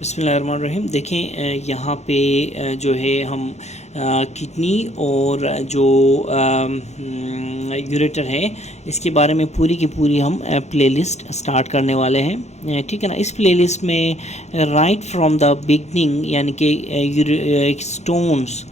बिस्मिल्लाहिर्रहमानिर्रहीम। देखें यहाँ पे जो है हम किडनी और जो यूरेटर है इसके बारे में पूरी की पूरी हम प्लेलिस्ट स्टार्ट करने वाले हैं, ठीक है ना। इस प्लेलिस्ट में राइट फ्रॉम द बिगनिंग यानी कि स्टोन्स,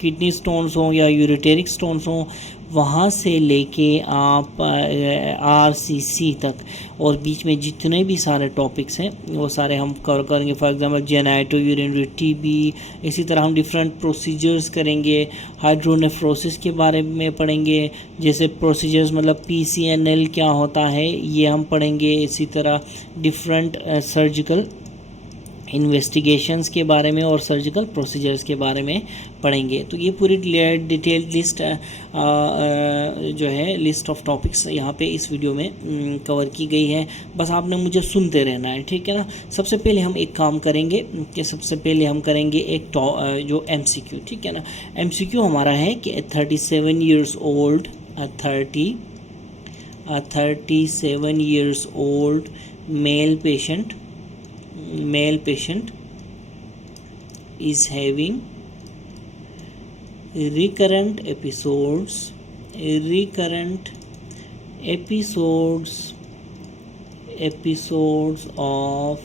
किडनी स्टोन्स हों या यूरेटेरिक स्टोन्स हों, वहाँ से लेके आप आरसीसी तक और बीच में जितने भी सारे टॉपिक्स हैं वो सारे हम कवर करेंगे। For example genito urinary TB, इसी तरह हम डिफरेंट प्रोसीजर्स करेंगे। हाइड्रोनेफ्रोसिस के बारे में पढ़ेंगे, जैसे प्रोसीजर्स मतलब पीसीएनएल क्या होता है ये हम पढ़ेंगे। इसी तरह डिफरेंट सर्जिकल इन्वेस्टिगेशंस के बारे में और सर्जिकल प्रोसीजर्स के बारे में पढ़ेंगे। तो ये पूरी डिटेल्ड लिस्ट जो है लिस्ट ऑफ टॉपिक्स यहाँ पे इस वीडियो में कवर की गई है। बस आपने मुझे सुनते रहना है, ठीक है ना। सबसे पहले हम एक काम करेंगे कि सबसे पहले हम करेंगे एक जो एमसीक्यू, ठीक है ना। एमसीक्यू हमारा है कि 37 years old 37 years old mail patient is having recurrent episodes of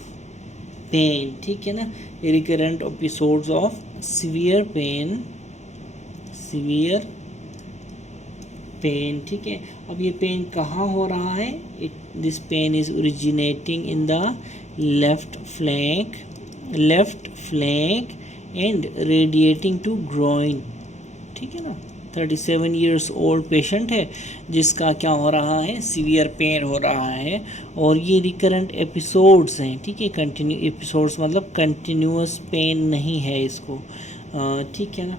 pain, ठीक है ना। recurrent episodes of severe pain, ठीक है। अब ये पेन कहाँ हो रहा है? This pain is originating in the left flank and radiating to groin, ठीक है ना। 37 ईयर्स ओल्ड पेशेंट है जिसका क्या हो रहा है? सीवियर पेन हो रहा है और ये रिकरेंट एपिसोड्स हैं, ठीक है। कंटिन्यू एपिसोड्स मतलब कंटिन्यूअस पेन नहीं है इसको, ठीक है ना।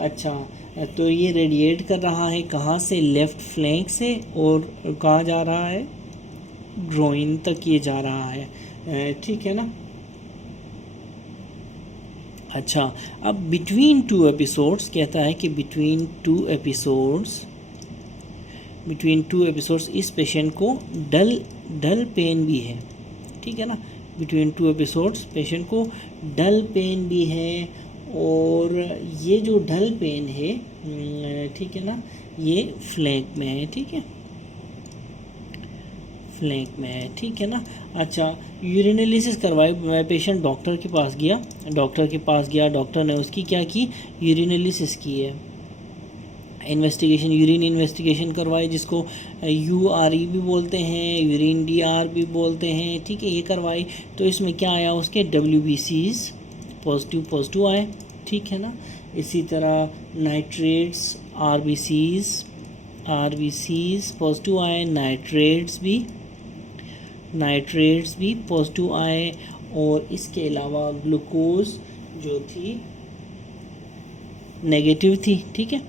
अच्छा, तो ये रेडिएट कर रहा है कहाँ से? लेफ़्ट फ्लैंक से, और कहाँ जा रहा है? ग्रोइन तक ये जा रहा है, ठीक है ना। अच्छा, अब बिटवीन टू एपिसोड्स कहता है कि बिटवीन टू एपिसोड्स इस पेशेंट को डल पेन भी है, ठीक है ना। बिटवीन टू एपिसोड्स पेशेंट को डल पेन भी है, और ये जो डल पेन है, ठीक है ना, ये फ्लैंक में है, ठीक है, फ्लैंक में है, ठीक है ना। अच्छा, यूरिनालिसिस करवाई, पेशेंट डॉक्टर के पास गया, डॉक्टर ने उसकी क्या की? यूरिनालिसिस की है। यूरिन इन्वेस्टिगेशन करवाई, जिसको URE भी बोलते हैं, यूरिन DR भी बोलते हैं, ठीक है, ये करवाई। तो इसमें क्या आया? उसके WBCs पॉजिटिव आए, ठीक है ना। इसी तरह नाइट्रेट्स RBCs पॉजिटिव आए, नाइट्रेट्स भी पॉजिटिव आए, और इसके अलावा ग्लूकोज जो थी नेगेटिव थी, ठीक है,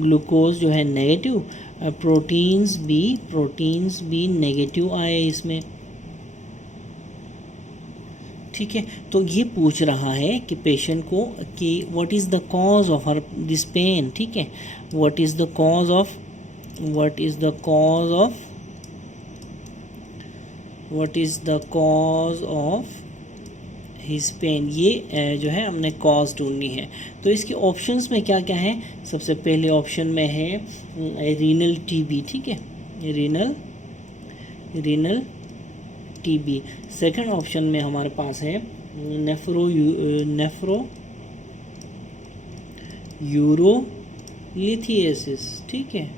ग्लूकोज जो है नेगेटिव। प्रोटीन्स भी नेगेटिव आए इसमें, ठीक है। तो ये पूछ रहा है कि पेशेंट को कि what is the cause of this pain, ठीक है। What is the cause of his pain, ये जो है हमने कॉज ढूंढनी है। तो इसके ऑप्शंस में क्या क्या है? सबसे पहले ऑप्शन में है रीनल टीबी, ठीक है, रीनल टीबी। सेकंड ऑप्शन में हमारे पास है यूरोलिथिएसिस, ठीक है,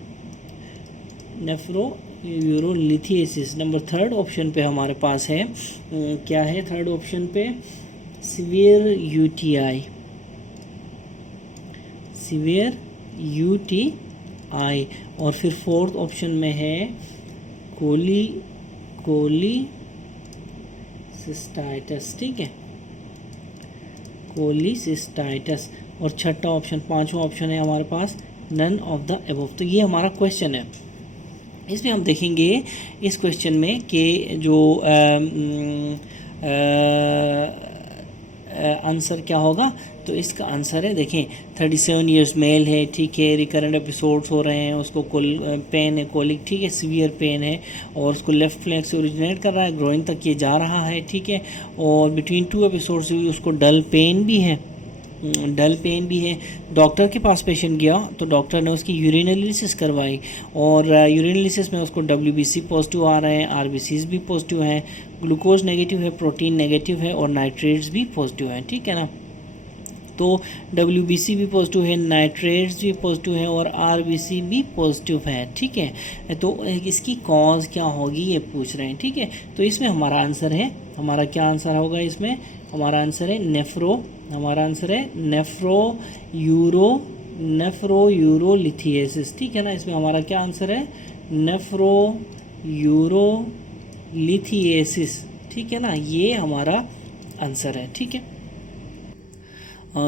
यूरोलिथिएसिस। नंबर थर्ड ऑप्शन पे हमारे पास है क्या है? थर्ड ऑप्शन पे सीवियर UTI, और फिर फोर्थ ऑप्शन में है कोलीसिस्टाइटिस, ठीक है, कोलीसिस्टाइटिस। और छठा ऑप्शन, पांचवा ऑप्शन है हमारे पास नन ऑफ द अबव। तो ये हमारा क्वेश्चन है। इसमें हम देखेंगे इस क्वेश्चन में कि जो आंसर क्या होगा? तो इसका आंसर है, देखें 37 इयर्स मेल है, ठीक है, रिकरेंट एपिसोड्स हो रहे हैं, उसको पेन है, कोलिक, ठीक है, सीवियर पेन है, और उसको लेफ्ट फ्लैंक से ओरिजिनेट कर रहा है, ग्रोइन तक ये जा रहा है, ठीक है, और बिटवीन 2 एपिसोड्स उसको डल पेन भी है, डॉक्टर के पास पेशेंट गया तो डॉक्टर ने उसकी यूरिन एनालिसिस करवाई, और यूरिन एनालिसिस में उसको WBC पॉजिटिव आ रहे हैं, RBCs भी पॉजिटिव हैं, ग्लूकोज नेगेटिव है, प्रोटीन नेगेटिव है, और नाइट्रेट्स भी पॉजिटिव हैं, ठीक है ना। तो WBC भी पॉजिटिव है, नाइट्रेट्स भी पॉजिटिव है, और RBC भी पॉजिटिव है, ठीक है। तो इसकी कॉज क्या होगी ये पूछ रहे हैं, ठीक है। तो इसमें हमारा आंसर है, हमारा क्या आंसर होगा इसमें? हमारा आंसर है नेफ्रो यूरोलिथिएसिस, ठीक है ना। इसमें हमारा क्या आंसर है? नेफ्रो यूरोलिथिएसिस, ठीक है ना, ये हमारा आंसर है, ठीक है।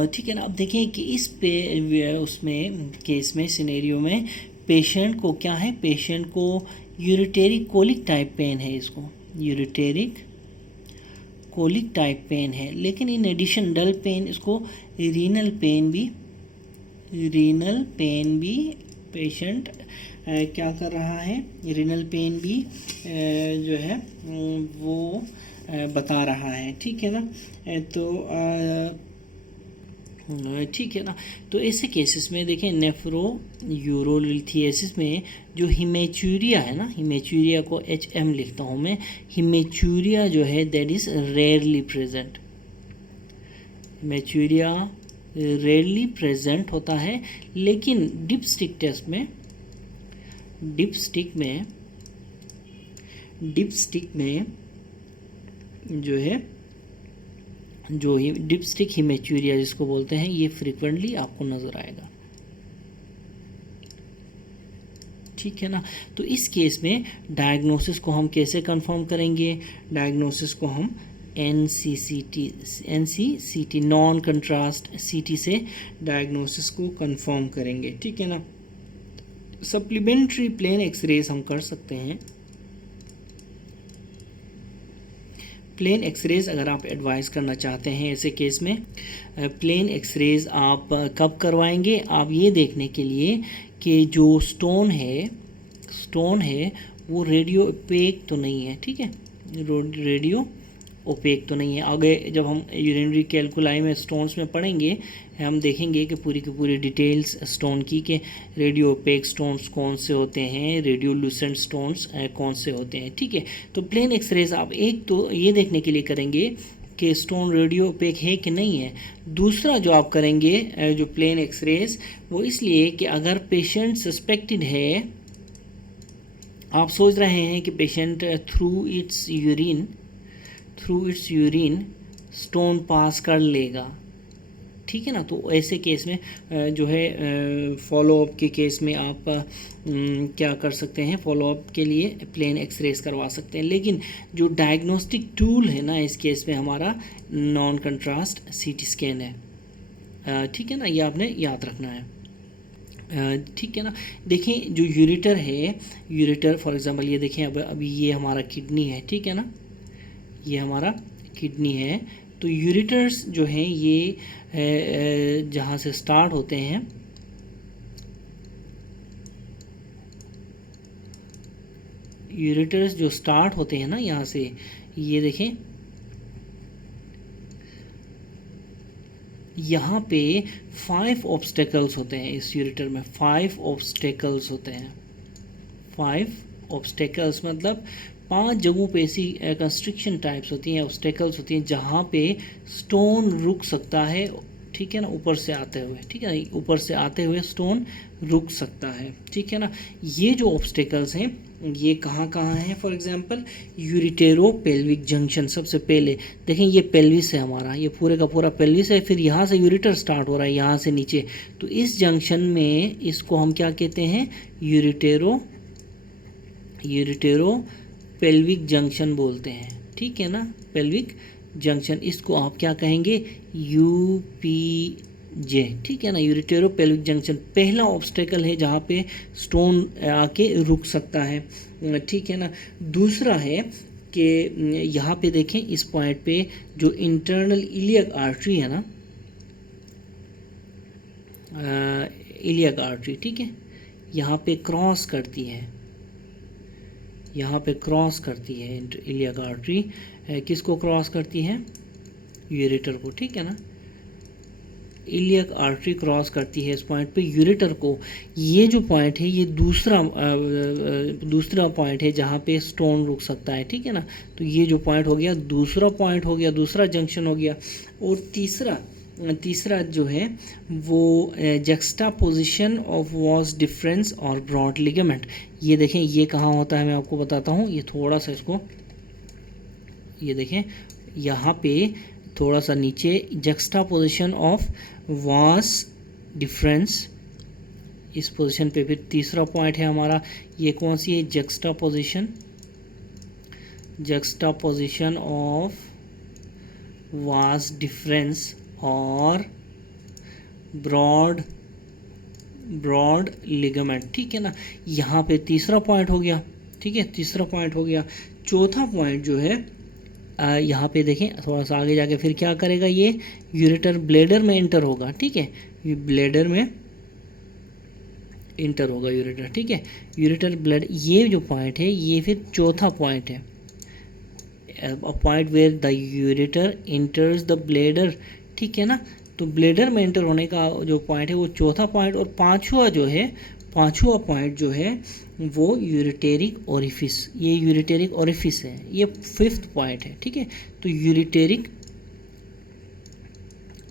ठीक है ना। अब देखें कि इस उसमें केस में, सिनेरियो में पेशेंट को क्या है? पेशेंट को यूरिटेरिक कोलिक टाइप पेन है, इसको यूरिटेरिक कोलिक टाइप पेन है, लेकिन इन एडिशन डल पेन, इसको रीनल पेन भी पेशेंट क्या कर रहा है? रीनल पेन भी जो है वो बता रहा है, ठीक है ना। तो ठीक है ना। तो ऐसे केसेस में देखें, नेफ्रो यूरोलिथिएसिस में जो हिमेचूरिया है ना, हिमेचूरिया को HM लिखता हूँ मैं, हिमेचूरिया जो है that is rarely present, haematuria rarely present होता है, लेकिन डिपस्टिक टेस्ट में, डिपस्टिक में जो है, जो ही डिपस्टिक हिमेचूरिया जिसको बोलते हैं, ये फ्रीक्वेंटली आपको नज़र आएगा, ठीक है ना। तो इस केस में डायग्नोसिस को हम कैसे कंफर्म करेंगे? डायग्नोसिस को हम NCCT नॉन कंट्रास्ट CT से डायग्नोसिस को कंफर्म करेंगे, ठीक है ना। सप्लीमेंट्री प्लेन एक्सरेज हम कर सकते हैं। प्लेन एक्सरेज अगर आप एडवाइस करना चाहते हैं ऐसे केस में, प्लेन एक्सरेज आप कब करवाएंगे? आप ये देखने के लिए कि जो स्टोन है वो रेडियो ओपेक तो नहीं है, ठीक है, रेडियो ओपेक तो नहीं है। आगे जब हम यूरिनरी कैलकुलाई में स्टोन्स में पढ़ेंगे, हम देखेंगे कि पूरी की पूरी डिटेल्स स्टोन की, कि रेडियो ओपेक स्टोन्स कौन से होते हैं, रेडियो लूसेंट स्टोन्स कौन से होते हैं, ठीक है। तो प्लेन एक्सरेज आप एक तो ये देखने के लिए करेंगे कि स्टोन रेडियो ओपेक है कि नहीं है। दूसरा जो आप करेंगे जो प्लेन एक्सरेज, वो इसलिए कि अगर पेशेंट सस्पेक्टेड है, आप सोच रहे हैं कि patient through its urine stone pass कर लेगा, ठीक है ना। तो ऐसे केस में जो है फॉलोअप के केस में आप क्या कर सकते हैं? फॉलोअप के लिए प्लेन एक्सरेज करवा सकते हैं, लेकिन जो डायग्नोस्टिक टूल है ना इस केस में हमारा नॉन कंट्रास्ट CT स्कैन है, ठीक है ना, ये आपने याद रखना है, ठीक है ना। देखें जो यूरेटर फॉर एग्जांपल, ये देखें अभी ये हमारा किडनी है, ठीक है ना, ये हमारा किडनी है। तो यूरेटर्स जो हैं ये जहाँ से स्टार्ट होते हैं, यूरेटर्स जो स्टार्ट होते हैं ना यहाँ से, ये देखें यहाँ पे 5 ऑब्स्टेकल्स होते हैं इस यूरेटर में, 5 ऑब्स्टेकल्स होते हैं। 5 ऑब्स्टेकल्स मतलब 5 जगहों पे ऐसी कंस्ट्रिक्शन टाइप्स होती हैं, ऑब्स्टेकल्स होती हैं, जहाँ पे स्टोन रुक सकता है, ठीक है ना, ऊपर से आते हुए, ठीक है ना, ऊपर से आते हुए स्टोन रुक सकता है, ठीक है ना। ये जो ऑब्स्टेकल्स हैं ये कहाँ कहाँ हैं? फॉर एग्जांपल यूरिटेरो पेल्विक जंक्शन, सबसे पहले देखें ये पेल्विस है हमारा, ये पूरे का पूरा पेल्विस है, फिर यहाँ से यूरिटर स्टार्ट हो रहा है यहाँ से नीचे, तो इस जंक्शन में इसको हम क्या कहते हैं? यूरिटेरो पेल्विक जंक्शन बोलते हैं, ठीक है ना, पेल्विक जंक्शन, इसको आप क्या कहेंगे? UPJ, ठीक है ना, यूरिटेरो पेल्विक जंक्शन पहला ऑब्स्टेकल है जहाँ पे स्टोन आके रुक सकता है, ठीक है ना। दूसरा है इसके यहाँ पे देखें, इस पॉइंट पे जो इंटरनल इलियक आर्टरी है ना, इलियक आर्टरी, ठीक है, यहाँ पे क्रॉस करती है, यहाँ पे क्रॉस करती है इलियक आर्टरी। किसको क्रॉस करती है? यूरेटर को, ठीक है ना। इलियक आर्टरी क्रॉस करती है इस पॉइंट पे यूरेटर को। ये जो पॉइंट है ये दूसरा पॉइंट है जहाँ पे स्टोन रुक सकता है, ठीक है ना। तो ये जो पॉइंट हो गया दूसरा पॉइंट हो गया, दूसरा जंक्शन हो गया। और तीसरा जो है वो juxta position of was difference और ब्रॉड लिगामेंट। ये देखें ये कहाँ होता है, मैं आपको बताता हूँ। ये थोड़ा सा इसको, ये देखें यहाँ पे थोड़ा सा नीचे, juxta position of vas deferens, इस पोजीशन पे फिर तीसरा पॉइंट है हमारा। ये कौन सी है? Juxta position of vas deferens और ब्रॉड लिगामेंट, ठीक है ना। यहाँ पे तीसरा पॉइंट हो गया, ठीक है, तीसरा पॉइंट हो गया। चौथा पॉइंट जो है यहाँ पे देखें, थोड़ा सा आगे जाके फिर क्या करेगा, ये यूरेटर ब्लेडर में इंटर होगा, ठीक है, ये ब्लेडर में इंटर होगा यूरेटर, ठीक है, यूरेटर ब्लेड। ये जो पॉइंट है ये फिर चौथा पॉइंट है, point where the ureter enters the bladder, ठीक है ना। तो ब्लेडर में इंटर होने का जो पॉइंट है वो चौथा पॉइंट। और पांचवा पॉइंट जो है वो यूरेटेरिक ओरिफिस, ये यूरेटेरिक ओरिफिस है, ये फिफ्थ पॉइंट है, ठीक है। तो यूरेटेरिक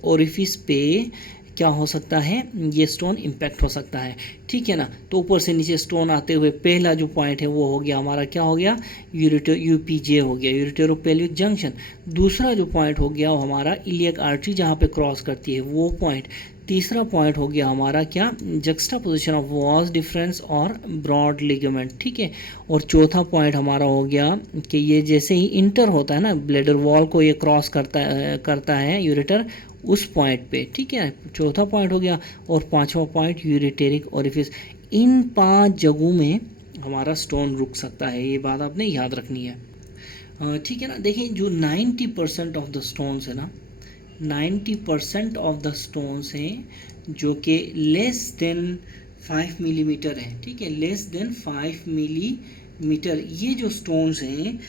ओरिफिस पे क्या हो सकता है, ये स्टोन इम्पैक्ट हो सकता है, ठीक है ना। तो ऊपर से नीचे स्टोन आते हुए पहला जो पॉइंट है वो हो गया हमारा, क्या हो गया, यूपीजे हो गया, यूरेटेरोपेल्विक जंक्शन। दूसरा जो पॉइंट हो गया वो हमारा इलियक आर्टरी जहाँ पे क्रॉस करती है वो पॉइंट। तीसरा पॉइंट हो गया हमारा क्या, juxta position of vas deferens और ब्रॉड लिगामेंट, ठीक है। और चौथा पॉइंट हमारा हो गया कि ये जैसे ही इंटर होता है ना ब्लेडर वॉल को, ये क्रॉस करता है यूरेटर उस पॉइंट पे, ठीक है, चौथा पॉइंट हो गया। और पांचवा पॉइंट यूरेटेरिक ओरिफिस। इन 5 जगहों में हमारा स्टोन रुक सकता है, ये बात आपने याद रखनी है, ठीक है ना। देखिए जो 90% ऑफ द स्टोन्स है ना, 90% ऑफ द स्टोन्स हैं जो कि लेस देन 5 मिलीमीटर है, ठीक है, लेस देन 5 मिलीमीटर। ये जो स्टोन्स हैं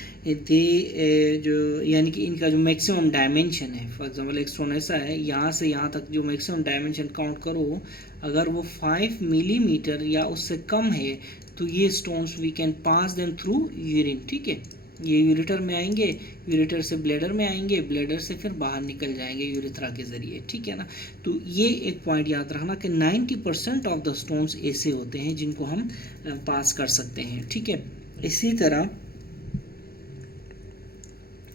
जो यानी कि इनका जो मैक्सिमम डायमेंशन है, फॉर एग्जांपल एक स्टोन ऐसा है, यहाँ से यहाँ तक जो मैक्सिमम डायमेंशन काउंट करो, अगर वो 5 मिलीमीटर या उससे कम है तो ये stones we can pass them through urine, ठीक है। ये यूरेटर में आएंगे, यूरेटर से ब्लेडर में आएंगे, ब्लेडर से फिर बाहर निकल जाएंगे यूरेथ्रा के ज़रिए, ठीक है ना। तो ये एक पॉइंट याद रखना कि 90% ऑफ द स्टोन्स ऐसे होते हैं जिनको हम पास कर सकते हैं, ठीक है। इसी तरह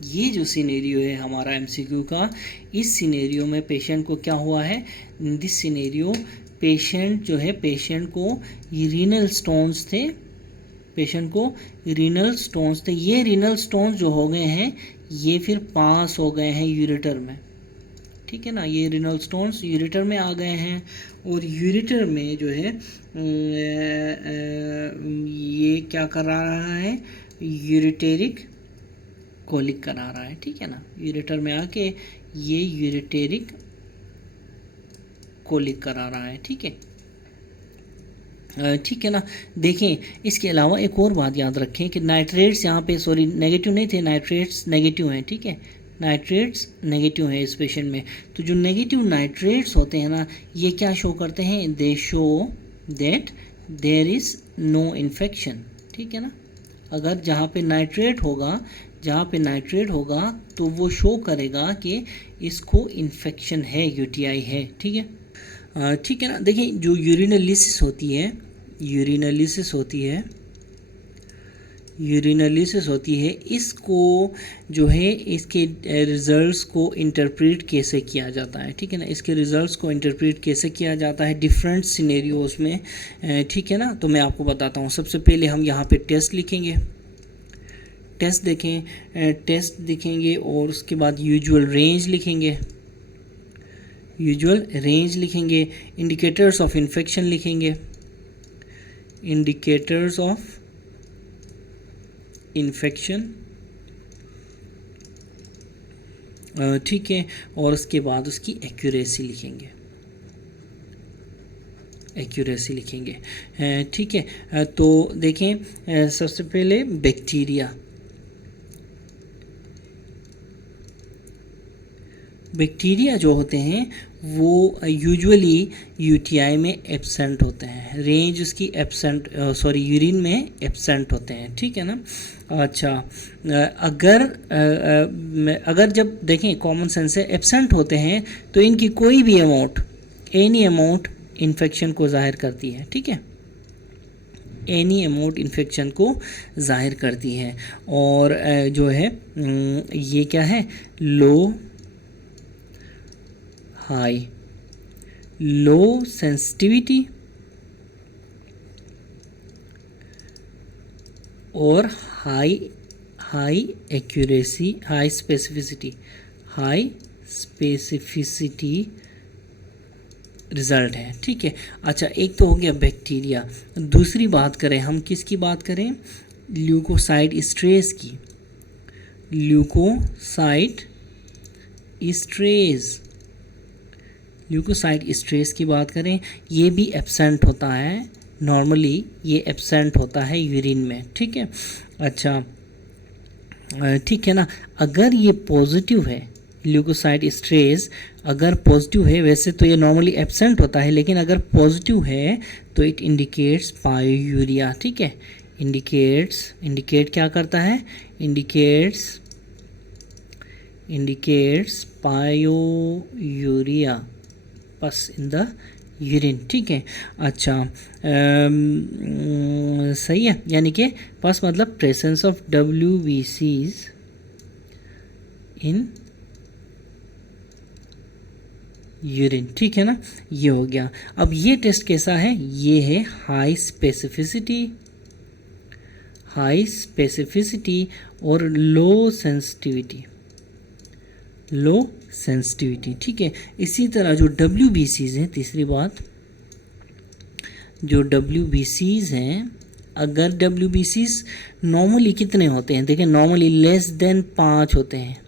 ये जो सिनेरियो है हमारा एमसीक्यू का, इस सिनेरियो में पेशेंट को क्या हुआ है, दिस सिनेरियो पेशेंट जो है, पेशेंट को रीनल स्टोन्स थे, पेशेंट को रीनल स्टोन्स थे। ये रीनल स्टोन्स जो हो गए हैं ये फिर पास हो गए हैं यूरेटर में, ठीक है ना। ये रीनल स्टोन्स यूरेटर में आ गए हैं और यूरेटर में जो है ये क्या करा रहा है, यूरेटेरिक कोलिक करा रहा है, ठीक है ना। यूरेटर में आके ये यूरेटेरिक कोलिक करा रहा है, ठीक है, ठीक है ना। देखें इसके अलावा एक और बात याद रखें कि नाइट्रेट्स यहाँ पे, सॉरी नेगेटिव नहीं थे, नाइट्रेट्स नेगेटिव हैं, ठीक है, नाइट्रेट्स नेगेटिव हैं इस पेशेंट में। तो जो नेगेटिव नाइट्रेट्स होते हैं ना, ये क्या शो करते हैं, they show that there is no infection, ठीक है ना। अगर जहाँ पे नाइट्रेट होगा तो वो शो करेगा कि इसको इन्फेक्शन है, यूटीआई है, ठीक है, ठीक है ना। देखिए जो यूरिनलिसिस होती है, इसको जो है इसके रिजल्ट्स को इंटरप्रेट कैसे किया जाता है, ठीक है ना। इसके रिजल्ट्स को इंटरप्रेट कैसे किया जाता है डिफरेंट सिनेरियोज में, ठीक है ना। तो मैं आपको बताता हूँ। सबसे पहले हम यहाँ पे टेस्ट लिखेंगे, टेस्ट देखेंगे और उसके बाद यूजुअल रेंज लिखेंगे, इंडिकेटर्स ऑफ इन्फेक्शन लिखेंगे, इंडिकेटर्स ऑफ इन्फेक्शन, ठीक है, और उसके बाद उसकी एक्यूरेसी लिखेंगे, एक्यूरेसी लिखेंगे। ठीक है, तो देखें सबसे पहले बैक्टीरिया, बैक्टीरिया जो होते हैं वो यूजुअली यूटीआई में एब्सेंट होते हैं, रेंज उसकी एब्सेंट सॉरी यूरिन में एब्सेंट होते हैं, ठीक है ना। अच्छा, अगर जब देखें कॉमन सेंस से एब्सेंट होते हैं तो इनकी कोई भी अमाउंट, एनी अमाउंट इन्फेक्शन को जाहिर करती है, ठीक है, एनी अमाउंट इन्फेक्शन को जाहिर करती है। और जो है ये क्या है, लो हाई, लो सेंसिटिविटी और high accuracy, high specificity, high specificity result है, ठीक है। अच्छा, एक तो हो गया बैक्टीरिया, दूसरी बात करें हम किसकी बात करें, ल्यूकोसाइड स्ट्रेस की, ल्यूकोसाइड स्ट्रेस, ल्यूकोसाइड स्ट्रेस की बात करें, ये भी एब्सेंट होता है, नॉर्मली ये एब्सेंट होता है यूरिन में, ठीक है। अच्छा, ठीक है ना, अगर ये पॉजिटिव है, ल्यूकोसाइड स्ट्रेस अगर पॉजिटिव है, वैसे तो ये नॉर्मली एब्सेंट होता है, लेकिन अगर पॉजिटिव है तो इट इंडिकेट्स पायोयूरिया, ठीक है, इंडिकेट क्या करता है, इंडिकेट्स पायोयूरिया पस इन द यूरिन, ठीक है। अच्छा, सही है, यानी कि पस मतलब presence of WBCs in urine, ठीक है ना, ये हो गया। अब ये टेस्ट कैसा है, ये है हाई स्पेसिफिसिटी और लो सेंसिटिविटी, ठीक है। इसी तरह जो WBCs हैं, तीसरी बात, जो WBCs हैं, अगर WBCs नॉर्मली कितने होते हैं, देखें नॉर्मली लेस देन 5 होते हैं,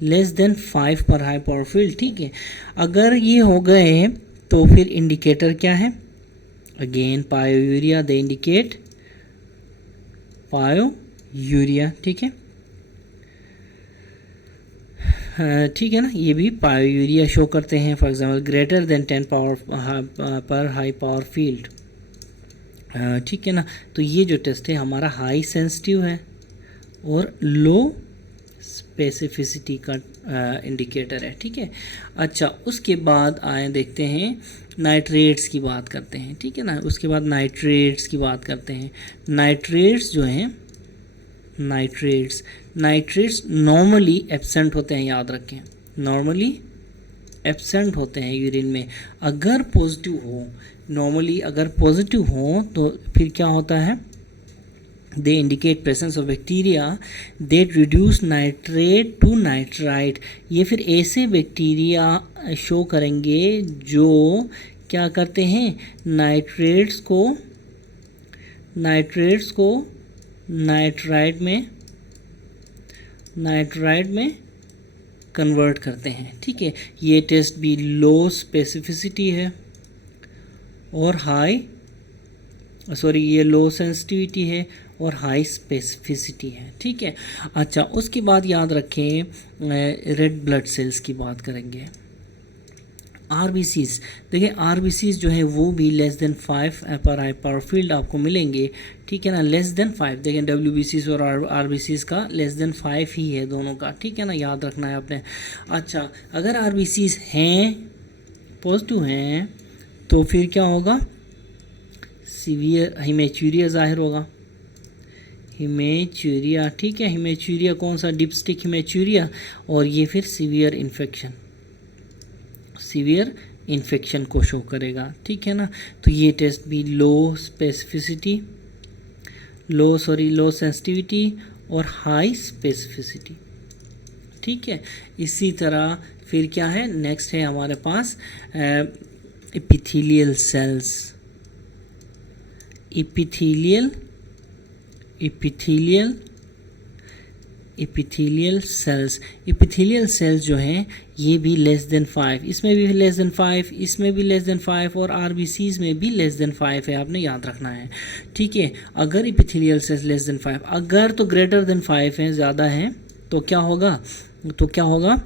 लेस देन 5 पर हाई पावर फील्ड, ठीक है। अगर ये हो गए तो फिर इंडिकेटर क्या है, अगेन पायोयूरिया, दे इंडिकेट पायोयूरिया, ठीक है, ठीक है ना, ये भी पायोयूरिया शो करते हैं। For example greater than 10 power पर हाई पावर फील्ड, ठीक है ना। तो ये जो टेस्ट है हमारा हाई सेंसिटिव है और लो स्पेसिफिसिटी का इंडिकेटर है, ठीक है। अच्छा, उसके बाद आए देखते हैं नाइट्रेट्स की बात करते हैं, ठीक है ना, उसके बाद नाइट्रेट्स की बात करते हैं। नाइट्रेट्स जो हैं, नाइट्रेट्स नॉर्मली एब्सेंट होते हैं, याद रखें, नॉर्मली एब्सेंट होते हैं यूरिन में। अगर पॉजिटिव हो, नॉर्मली अगर पॉजिटिव हो तो फिर क्या होता है, they indicate presence of bacteria that reduce nitrate to nitrite. ये फिर ऐसे बैक्टीरिया शो करेंगे जो क्या करते हैं, नाइट्रेट्स को नाइट्राइट में कन्वर्ट करते हैं, ठीक है। ये टेस्ट भी लो स्पेसिफिसिटी है और ये लो सेंसिटिविटी है और हाई स्पेसिफिसिटी है, ठीक है। अच्छा, उसके बाद याद रखें रेड ब्लड सेल्स की बात करेंगे। RBCs, देखिए RBCs जो है वो भी लेस देन 5 पर हाई पावर फील्ड आपको मिलेंगे, ठीक है ना, लेस देन 5। देखें WBCs और RBCs का लेस देन 5 ही है दोनों का, ठीक है ना, याद रखना है आपने। अच्छा, अगर RBCs हैं, पॉजिटिव हैं, तो फिर क्या होगा, सीवियर हिमेचूरिया जाहिर होगा, हिमेचूरिया, ठीक है। हिमेचूरिया कौन सा, डिपस्टिक हिमेचूरिया, और ये फिर सीवियर इन्फेक्शन को शो करेगा, ठीक है ना। तो ये टेस्ट भी लो सेंसिटिविटी और हाई स्पेसिफिसिटी, ठीक है। इसी तरह फिर क्या है, नेक्स्ट है हमारे पास epithelial cells, epithelial epithelial cells जो हैं ये भी लेस देन 5, इसमें भी लेस देन 5, इसमें भी लेस देन 5 और आरबीसीज में भी लेस देन 5 है, आपने याद रखना है। ठीक है, अगर एपिथेलियल सेल्स लेस देन 5, अगर तो ग्रेटर देन 5 है, ज़्यादा है, तो क्या होगा,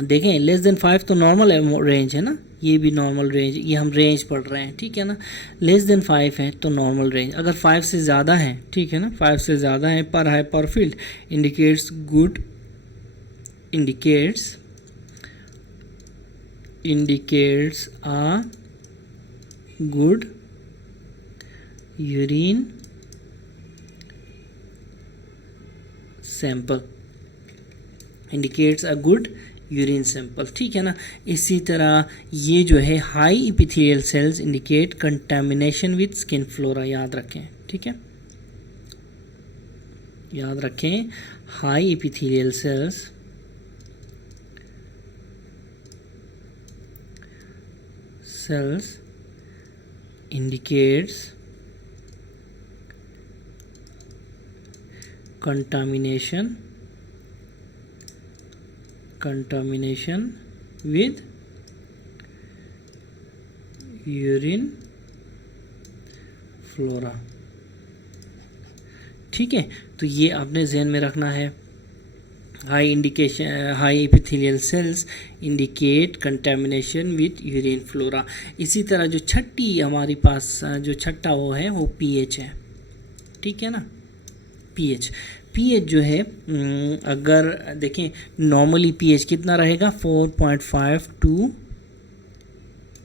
देखें लेस देन 5 तो नॉर्मल रेंज है ना, ये भी नॉर्मल रेंज, ये हम रेंज पढ़ रहे हैं, ठीक है ना। लेस देन 5 है तो नॉर्मल रेंज, अगर 5 से ज़्यादा है, ठीक है ना, 5 से ज़्यादा है पर high power field indicates a good urine sample, indicates a good urine sample, ठीक है ना। इसी तरह ये जो है high epithelial cells indicate contamination with skin flora, याद रखें, ठीक है, याद रखें, high epithelial cells indicates contamination with urine flora, ठीक है। तो ये आपने ज़हन में रखना है, high epithelial cells indicate contamination with urine flora. इसी तरह जो छठी हमारी पास जो छठा वो है वो पीएच है, ठीक है ना। पीएच जो है अगर देखें नॉर्मली पीएच कितना रहेगा, 4.5 to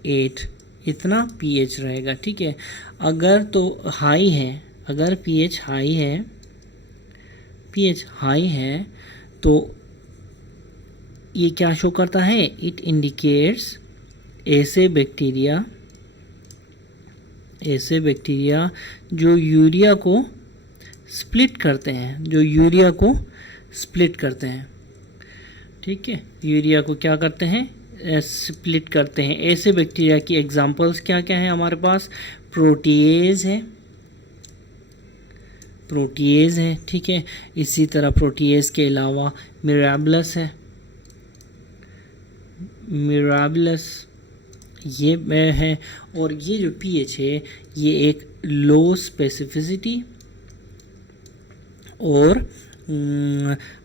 8 इतना पीएच रहेगा, ठीक है। अगर तो हाई है, अगर पीएच हाई है तो ये क्या शो करता है, इट इंडिकेट्स ऐसे बैक्टीरिया जो यूरिया को स्प्लिट करते हैं, ठीक है, यूरिया को क्या करते हैं, स्प्लिट करते हैं। ऐसे बैक्टीरिया की एग्जांपल्स क्या क्या हैं हमारे पास, प्रोटीएज है, ठीक है। इसी तरह प्रोटीएज के अलावा मिराबलस ये है। और ये जो पीएच है ये एक लो स्पेसिफिसिटी और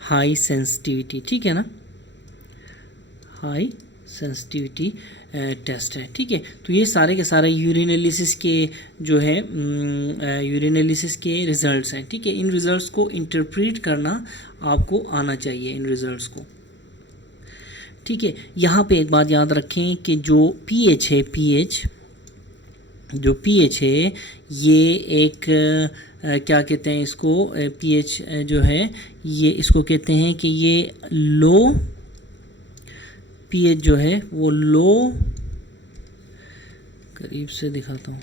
हाई सेंसिटिविटी, ठीक है ना, हाई सेंसिटिविटी टेस्ट है, ठीक है। तो ये सारे के सारे यूरिनालिसिस के जो है यूरिनालिसिस के रिजल्ट्स हैं, ठीक है। इन रिजल्ट्स को इंटरप्रेट करना आपको आना चाहिए, इन रिजल्ट्स को, ठीक है। यहाँ पे एक बात याद रखें कि जो पीएच है ये एक क्या कहते हैं इसको, पीएच जो है ये इसको कहते हैं कि ये लो पीएच जो है वो लो, करीब से दिखाता हूँ,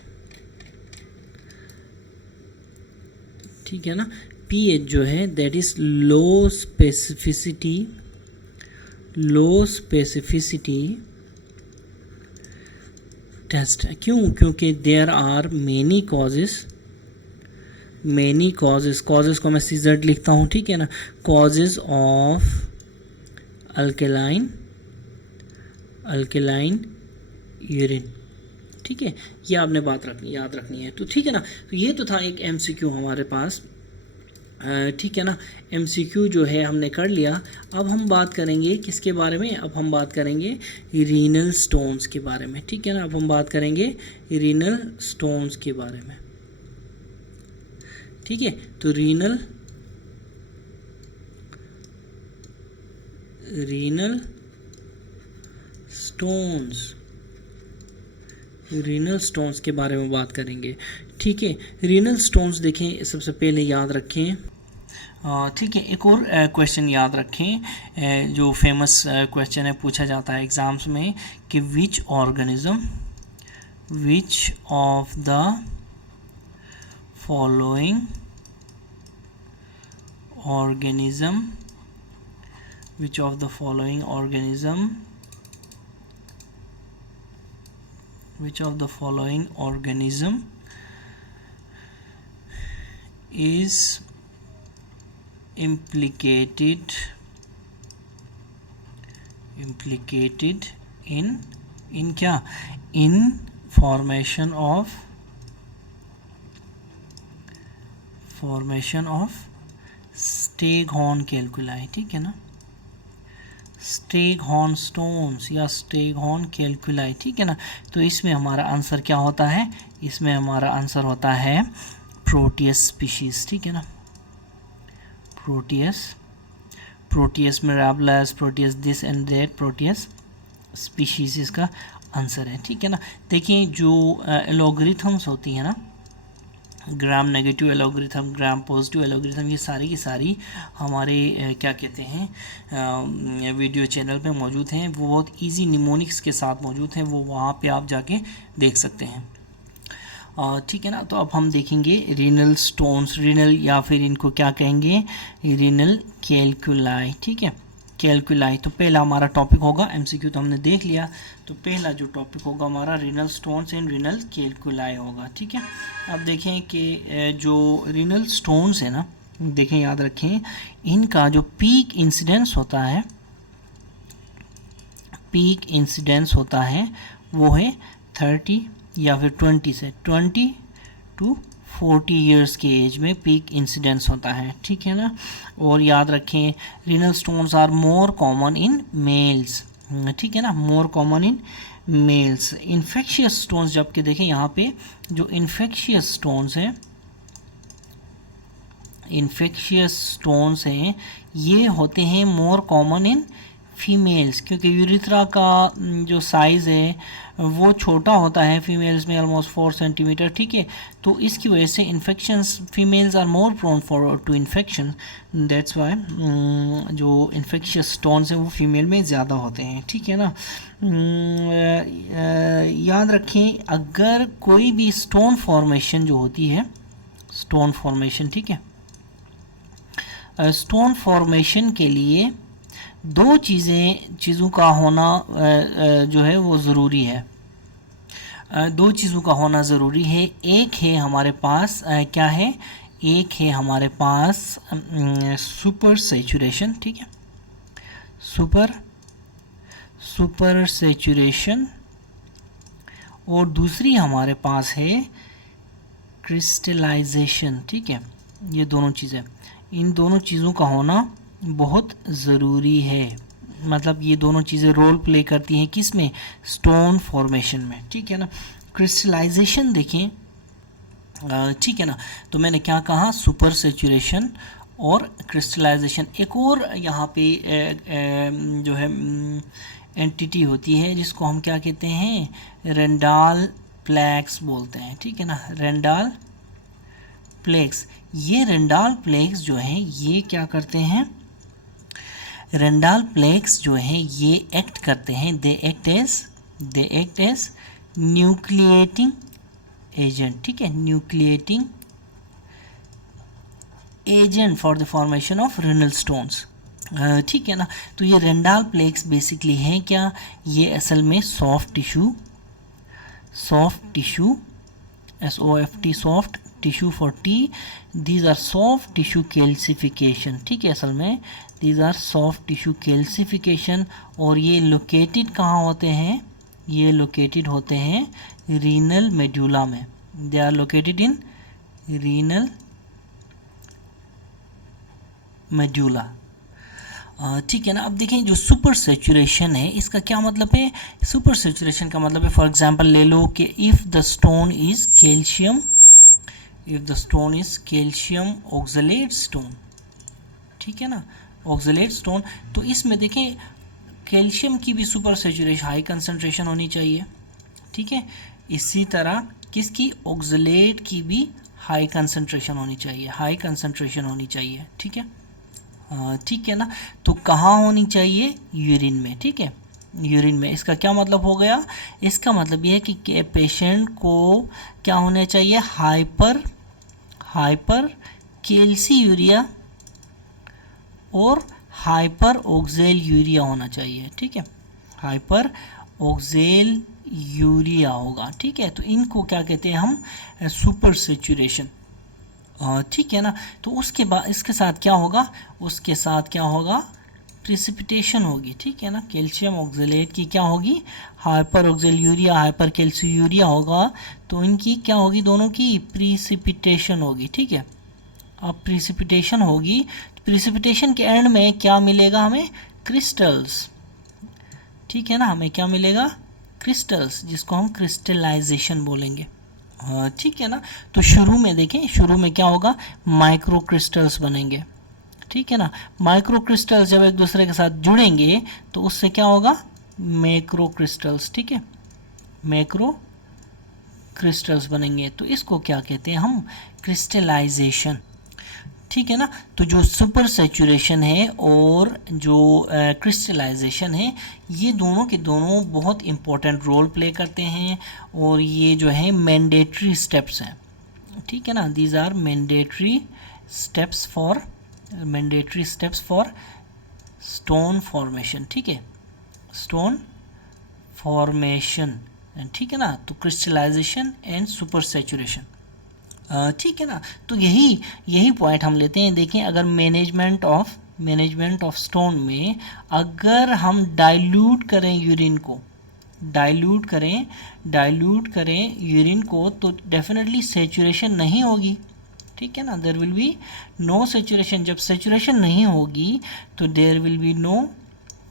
ठीक है ना। पीएच जो है that is low specificity test. क्यों, क्योंकि देयर आर मेनी कॉजेज को मैं सीजेड लिखता हूँ, ठीक है ना, कॉजेज ऑफ अल्केलाइन यूरिन, ठीक है। ये आपने बात याद रखनी है, तो ठीक है ना। तो ये तो था एक एमसीक्यू हमारे पास, ठीक है ना। एमसीक्यू जो है हमने कर लिया। अब हम बात करेंगे किसके बारे में, अब हम बात करेंगे रीनल स्टोन्स के बारे में, ठीक है ना। अब हम बात करेंगे रीनल स्टोन्स के बारे में, ठीक है। तो रीनल स्टोन्स के बारे में बात करेंगे, ठीक है। रीनल स्टोन्स देखें, सबसे पहले याद रखें, ठीक है। एक और क्वेश्चन याद रखें, जो फेमस क्वेश्चन है, पूछा जाता है एग्ज़ाम्स में कि which of the following organism is implicated in क्या, in formation of स्टेगहॉर्न कैलकुलाई, ठीक है ना, स्टेगहॉर्न स्टोन्स या स्टेगहॉर्न कैलकुलाई, ठीक है ना। तो इसमें हमारा आंसर क्या होता है, इसमें हमारा आंसर होता है प्रोटियस स्पीशीज, ठीक है ना, proteus mirabilis, proteus this and that, proteus species इसका आंसर है, ठीक है ना। देखिए जो एलोगरिथम्स होती है ना, gram negative algorithm, gram positive algorithm, ये सारी की सारी हमारे क्या कहते हैं वीडियो चैनल पे मौजूद हैं। वो बहुत इजी निमोनिक्स के साथ मौजूद हैं, वो वहाँ पे आप जाके देख सकते हैं, ठीक है ना। तो अब हम देखेंगे रीनल स्टोन्स, रीनल या फिर इनको क्या कहेंगे, रीनल कैलकुलाई, ठीक है, कैलकुलाई। तो पहला हमारा टॉपिक होगा, एमसीक्यू तो हमने देख लिया, तो पहला जो टॉपिक होगा हमारा renal stones and renal calculi होगा, ठीक है। अब देखें कि जो रीनल स्टोन्स है ना, देखें याद रखें, इनका जो पीक इंसिडेंस होता है वो है 30 या फिर 20 to 40 ईयर्स के एज में पीक इंसिडेंस होता है, ठीक है ना। और याद रखें renal stones are more common in males, ठीक है ना, more common in males. Infectious stones, जबकि देखें यहाँ पे जो इन्फेक्शियस स्टोन्स हैं ये होते हैं मोर कॉमन इन फीमेल्स, क्योंकि यूरिथ्रा का जो साइज़ है वो छोटा होता है फीमेल्स में, ऑलमोस्ट 4 सेंटीमीटर, ठीक है। तो इसकी वजह से infections, females are more prone for to infection, that's why जो इन्फेक्शियस स्टोन्स हैं वो फीमेल में ज़्यादा होते हैं, ठीक है ना। याद रखें अगर कोई भी स्टोन फॉर्मेशन जो होती है, स्टोन फॉर्मेशन, ठीक है, स्टोन फॉर्मेशन के लिए दो चीज़ों का होना जो है वो ज़रूरी है, दो चीज़ों का होना ज़रूरी है। एक है हमारे पास क्या है, एक है हमारे पास सुपर सैचुरेशन, ठीक है, सुपर सैचुरेशन, और दूसरी हमारे पास है क्रिस्टलाइजेशन, ठीक है। ये दोनों चीज़ें, इन दोनों चीज़ों का होना बहुत ज़रूरी है, मतलब ये दोनों चीज़ें रोल प्ले करती हैं किस में, स्टोन फॉर्मेशन में, ठीक है ना। क्रिस्टलाइजेशन देखें, ठीक है ना, तो मैंने क्या कहा, सुपर सैचुरेशन और क्रिस्टलाइजेशन। एक और यहाँ पे जो है एंटिटी होती है जिसको हम क्या कहते हैं, रेंडाल प्लेक्स बोलते हैं, ठीक है ना, रेंडाल प्लेक्स। ये रेंडाल प्लेक्स जो है ये क्या करते हैं, रेंडाल प्लेक्स जो है ये एक्ट करते हैं, they act as nucleating agent, ठीक है, nucleating agent for the formation of renal stones, ठीक है ना। तो ये रेंडाल प्लेक्स बेसिकली हैं क्या, ये असल में soft tissue SOFT soft tissue for T, these are soft tissue calcification, ठीक है, असल में these are soft tissue calcification. और ये लोकेटेड कहाँ होते हैं, ये लोकेटेड होते हैं रीनल मेड्यूला में, they are located in renal medulla, ठीक है ना। अब देखें जो सुपर सैचुरेशन है इसका क्या मतलब है, सुपर सैचुरेशन का मतलब है, फॉर एग्जांपल ले लो कि if the stone is calcium oxalate stone, ठीक है ना, ऑक्सलेट स्टोन, तो इसमें देखें कैल्शियम की भी सुपर सैचुरेशन हाई कंसंट्रेशन होनी चाहिए, ठीक है। इसी तरह किसकी, ऑक्सलेट की भी हाई कंसंट्रेशन होनी चाहिए, ठीक है, ठीक है ना। तो कहाँ होनी चाहिए, यूरिन में, ठीक है, यूरिन में। इसका क्या मतलब हो गया, इसका मतलब यह है कि पेशेंट को क्या होना चाहिए, हाइपर कैल्सीयूरिया और हाइपर ऑक्सेल यूरिया होना चाहिए, ठीक है, हाइपर ऑक्सेल यूरिया होगा, ठीक है। तो इनको क्या कहते हैं हम, सुपर सैचुरेशन, ठीक है ना। तो उसके बाद इसके साथ क्या होगा, उसके साथ क्या होगा, प्रिसिपिटेशन होगी, ठीक है ना। कैल्शियम ऑक्जेलेट की क्या होगी, हाइपर ऑक्जेल्यूरिया, हाइपर कैल्सियूरिया होगा, तो इनकी क्या होगी, दोनों की प्रिसिपिटेशन होगी, ठीक है। अब प्रिसिपिटेशन होगी, प्रिसिपिटेशन के एंड में क्या मिलेगा हमें, क्रिस्टल्स, ठीक है ना, हमें क्या मिलेगा, क्रिस्टल्स, जिसको हम क्रिस्टलाइजेशन बोलेंगे। ठीक है ना। तो शुरू में देखें, शुरू में क्या होगा, माइक्रो क्रिस्टल्स बनेंगे, ठीक है ना। माइक्रो क्रिस्टल्स जब एक दूसरे के साथ जुड़ेंगे तो उससे क्या होगा, मैक्रो क्रिस्टल्स, ठीक है, मैक्रो क्रिस्टल्स बनेंगे। तो इसको क्या कहते हैं हम, क्रिस्टलाइजेशन, ठीक है ना। तो जो सुपर सैचुरेशन है और जो क्रिस्टलाइजेशन है, ये दोनों के दोनों बहुत इंपॉर्टेंट रोल प्ले करते हैं, और ये जो है मैंडेटरी स्टेप्स हैं, ठीक है ना। These are mandatory steps for stone formation, ठीक है, स्टोन फॉर्मेशन, ठीक है ना। तो क्रिस्टलाइजेशन एंड सुपर सैचुरेशन, ठीक है ना। तो यही पॉइंट हम लेते हैं। देखें, अगर मैनेजमेंट ऑफ स्टोन में अगर हम डाइल्यूट करें यूरिन को, डाइल्यूट करें यूरिन को, तो डेफिनेटली सैचुरेशन नहीं होगी, ठीक है ना। There will be no saturation, जब सैचुरेशन नहीं होगी तो there will be no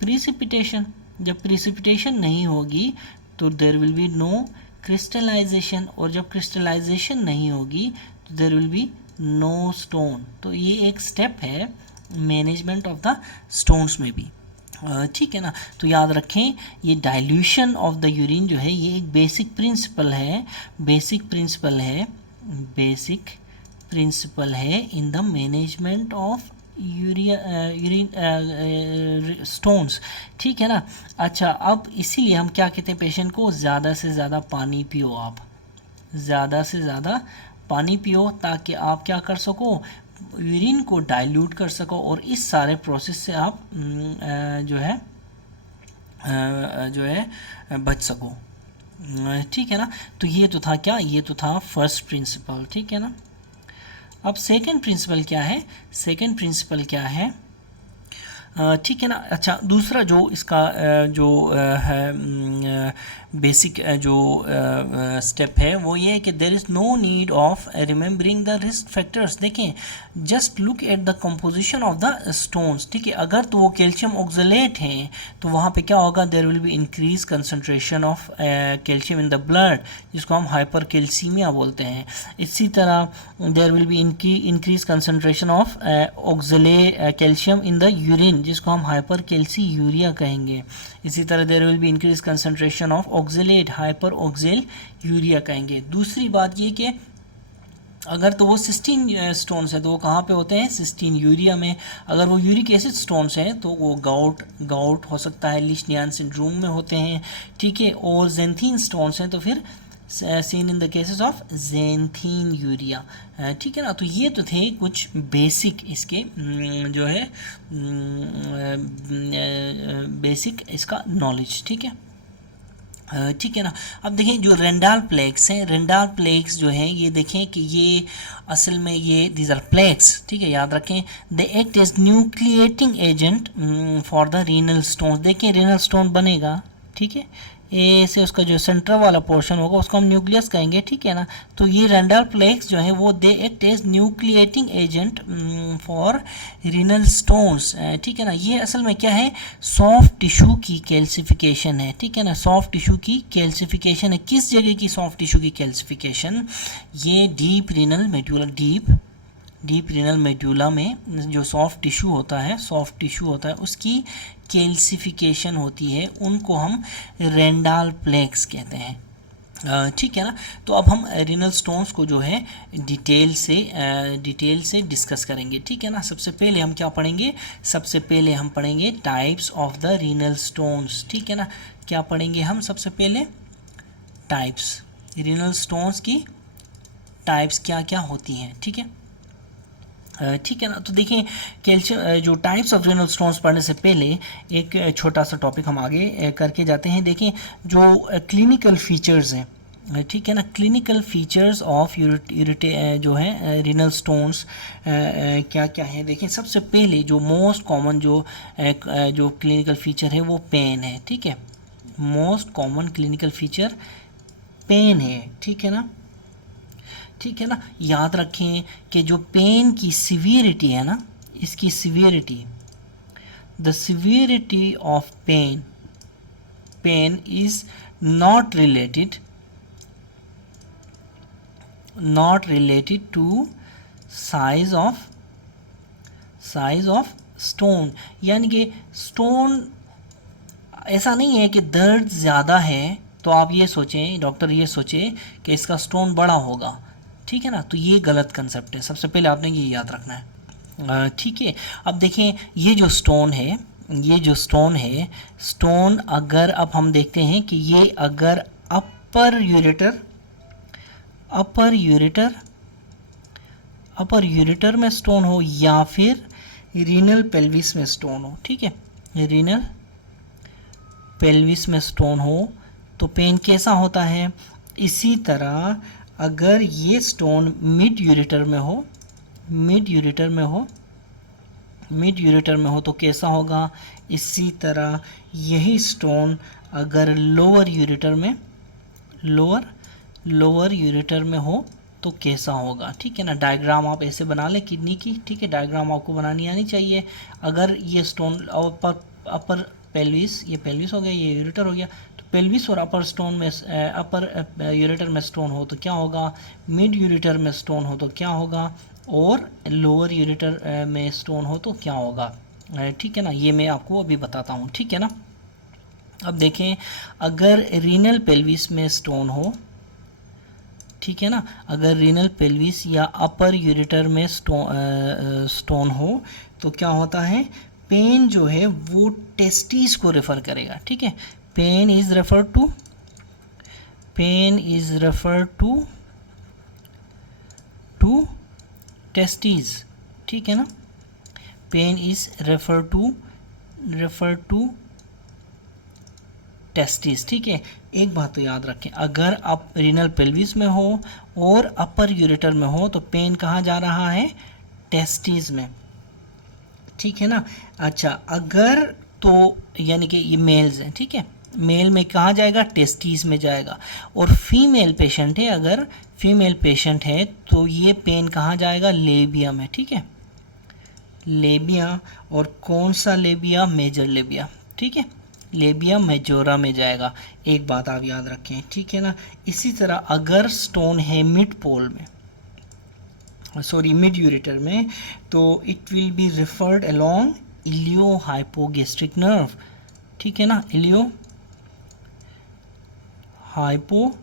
precipitation, जब प्रिसिपिटेशन नहीं होगी तो there will be no crystallisation, और जब क्रिस्टलाइजेशन नहीं होगी तो there will be no stone. तो ये एक स्टेप है मैनेजमेंट ऑफ द स्टोन्स में भी, ठीक है ना। तो याद रखें, ये डाइल्यूशन ऑफ द यूरिन जो है, ये एक बेसिक प्रिंसिपल है in the management of urine stones, ठीक है ना। अच्छा, अब इसीलिए हम क्या कहते हैं पेशेंट को, ज़्यादा से ज़्यादा पानी पियो, आप ज़्यादा से ज़्यादा पानी पियो, ताकि आप क्या कर सको, यूरिन को डाइल्यूट कर सको, और इस सारे प्रोसेस से आप जो है बच सको, ठीक है ना। तो ये तो था क्या, ये तो था फर्स्ट प्रिंसिपल, ठीक है ना। अब सेकंड प्रिंसिपल क्या है, ठीक है ना। अच्छा, दूसरा जो इसका जो है बेसिक जो स्टेप है, वो ये है कि there is no need of remembering the risk factors. देखें, just look at the composition of the stones, ठीक है। अगर तो वो कैल्शियम ऑक्जेलेट हैं तो वहाँ पे क्या होगा, there will be increase concentration of calcium in the blood, जिसको हम हाइपर कैल्सीमिया बोलते हैं। इसी तरह there will be increase concentration of calcium in the urine, जिसको हम हाइपर कैल्सीयूरिया कहेंगे। इसी तरह there will be increase concentration of oxalate, hyperoxaluria कहेंगे। दूसरी बात ये कि अगर तो वो सिस्टीन स्टोन्स है तो वो कहाँ पे होते हैं, सिस्टीन यूरिया में। अगर वो यूरिक एसिड स्टोन्स हैं तो वो गाउट हो सकता है, लीशनियान सिंड्रोम में होते हैं, ठीक है। और जेंथीन स्टोन्स हैं तो फिर seen in the cases of xanthinuria, ठीक है ना। तो ये तो थे कुछ बेसिक इसके जो है बेसिक इसका नॉलेज, ठीक है, ठीक है ना। अब देखें, जो रेंडाल प्लेक्स हैं, रेंडाल प्लेक्स जो हैं, ये देखें कि ये असल में ये दीज आर प्लेक्स, ठीक है, याद रखें। They act as nucleating agent for the renal stone. देखिए, रीनल स्टोन बनेगा, ठीक है, ए से उसका जो सेंट्रल वाला पोर्शन होगा उसको हम न्यूक्लियस कहेंगे, ठीक है ना। तो ये रेंडल प्लेक्स जो है वो they act as nucleating agent for renal stones, ठीक है ना। ये असल में क्या है, सॉफ्ट टिश्यू की कैल्सिफिकेशन है, ठीक है ना। सॉफ्ट टिश्यू की कैल्सिफिकेशन है, किस जगह की सॉफ्ट टिश्यू की कैल्सिफिकेशन, ये deep renal medulla, deep renal medulla में जो सॉफ्ट टिश्यू होता है उसकी कैल्सिफिकेशन होती है, उनको हम रेंडाल प्लेक्स कहते हैं, ठीक है ना। तो अब हम रीनल स्टोन्स को जो है डिटेल से डिस्कस करेंगे, ठीक है ना। सबसे पहले हम क्या पढ़ेंगे, सबसे पहले हम पढ़ेंगे types of the renal stones, ठीक है ना। क्या पढ़ेंगे हम, सबसे पहले टाइप्स, रीनल स्टोन्स की टाइप्स क्या क्या होती हैं, ठीक है, ठीक है ना। तो देखिए, कैल्शियम जो टाइप्स ऑफ रीनल स्टोन्स पढ़ने से पहले एक छोटा सा टॉपिक हम आगे करके जाते हैं। देखिए, जो क्लिनिकल फीचर्स हैं, ठीक है ना। क्लिनिकल फीचर्स ऑफ जो है रीनल स्टोन्स क्या क्या है देखें। सबसे पहले जो मोस्ट कॉमन जो क्लिनिकल फीचर है वो पेन है, ठीक है। Most common clinical feature pain है, ठीक है ना, ठीक है ना। याद रखें कि जो पेन की सिवियरिटी है ना, इसकी severity, the severity of pain is not related to size of stone. यानी कि स्टोन, ऐसा नहीं है कि दर्द ज़्यादा है तो आप ये सोचें, डॉक्टर ये सोचे कि इसका स्टोन बड़ा होगा, ठीक है ना। तो ये गलत कंसेप्ट है, सबसे पहले आपने ये याद रखना है, ठीक है। अब देखें ये जो स्टोन है, स्टोन अगर अब हम देखते हैं कि ये अगर अपर यूरेटर में स्टोन हो या फिर रीनल पेल्विस में स्टोन हो, ठीक है, रीनल पेल्विस में स्टोन हो तो पेन कैसा होता है। इसी तरह अगर ये स्टोन मिड यूरेटर में हो तो कैसा होगा। इसी तरह यही स्टोन अगर लोअर यूरेटर में हो तो कैसा होगा, ठीक है ना। डायग्राम आप ऐसे बना लें किडनी की, ठीक है, डायग्राम आपको बनानी आनी चाहिए। अगर ये स्टोन अपर पेल्विस, ये पेल्विस हो गया, ये यूरेटर हो गया, तो पेल्विस और अपर यूरेटर में स्टोन हो तो क्या होगा, मिड यूरेटर में स्टोन हो तो क्या होगा, और लोअर यूरेटर में स्टोन हो तो क्या होगा, ठीक है ना। ये मैं आपको अभी बताता हूँ, ठीक है ना। अब देखें अगर रीनल पेल्विस में स्टोन हो, ठीक है ना, अगर रीनल पेल्विस या अपर यूरेटर में स्टोन हो तो क्या होता है, पेन जो है वो टेस्टिस को रेफर करेगा, ठीक है। Pain is refer to testis, ठीक है ना। Pain is refer to testis, ठीक है। एक बात तो याद रखें, अगर आप रीनल पेल्विस में हो और अपर यूरेटर में हो तो पेन कहाँ जा रहा है, टेस्टिस में, ठीक है ना। अच्छा, अगर तो यानी कि ये मेल्स हैं, ठीक है, मेल में कहाँ जाएगा, टेस्टिस में जाएगा। और फीमेल पेशेंट है, अगर फीमेल पेशेंट है तो ये पेन कहाँ जाएगा, लेबिया में, ठीक है, लेबिया। और कौन सा लेबिया, मेजर लेबिया, ठीक है, लेबिया मेजोरा में जाएगा। एक बात आप याद रखें, ठीक है ना। इसी तरह अगर स्टोन है मिड यूरेटर में तो it will be referred along iliohypogastric nerve, ठीक है ना, इलियो हाइपोगेस्ट्रिक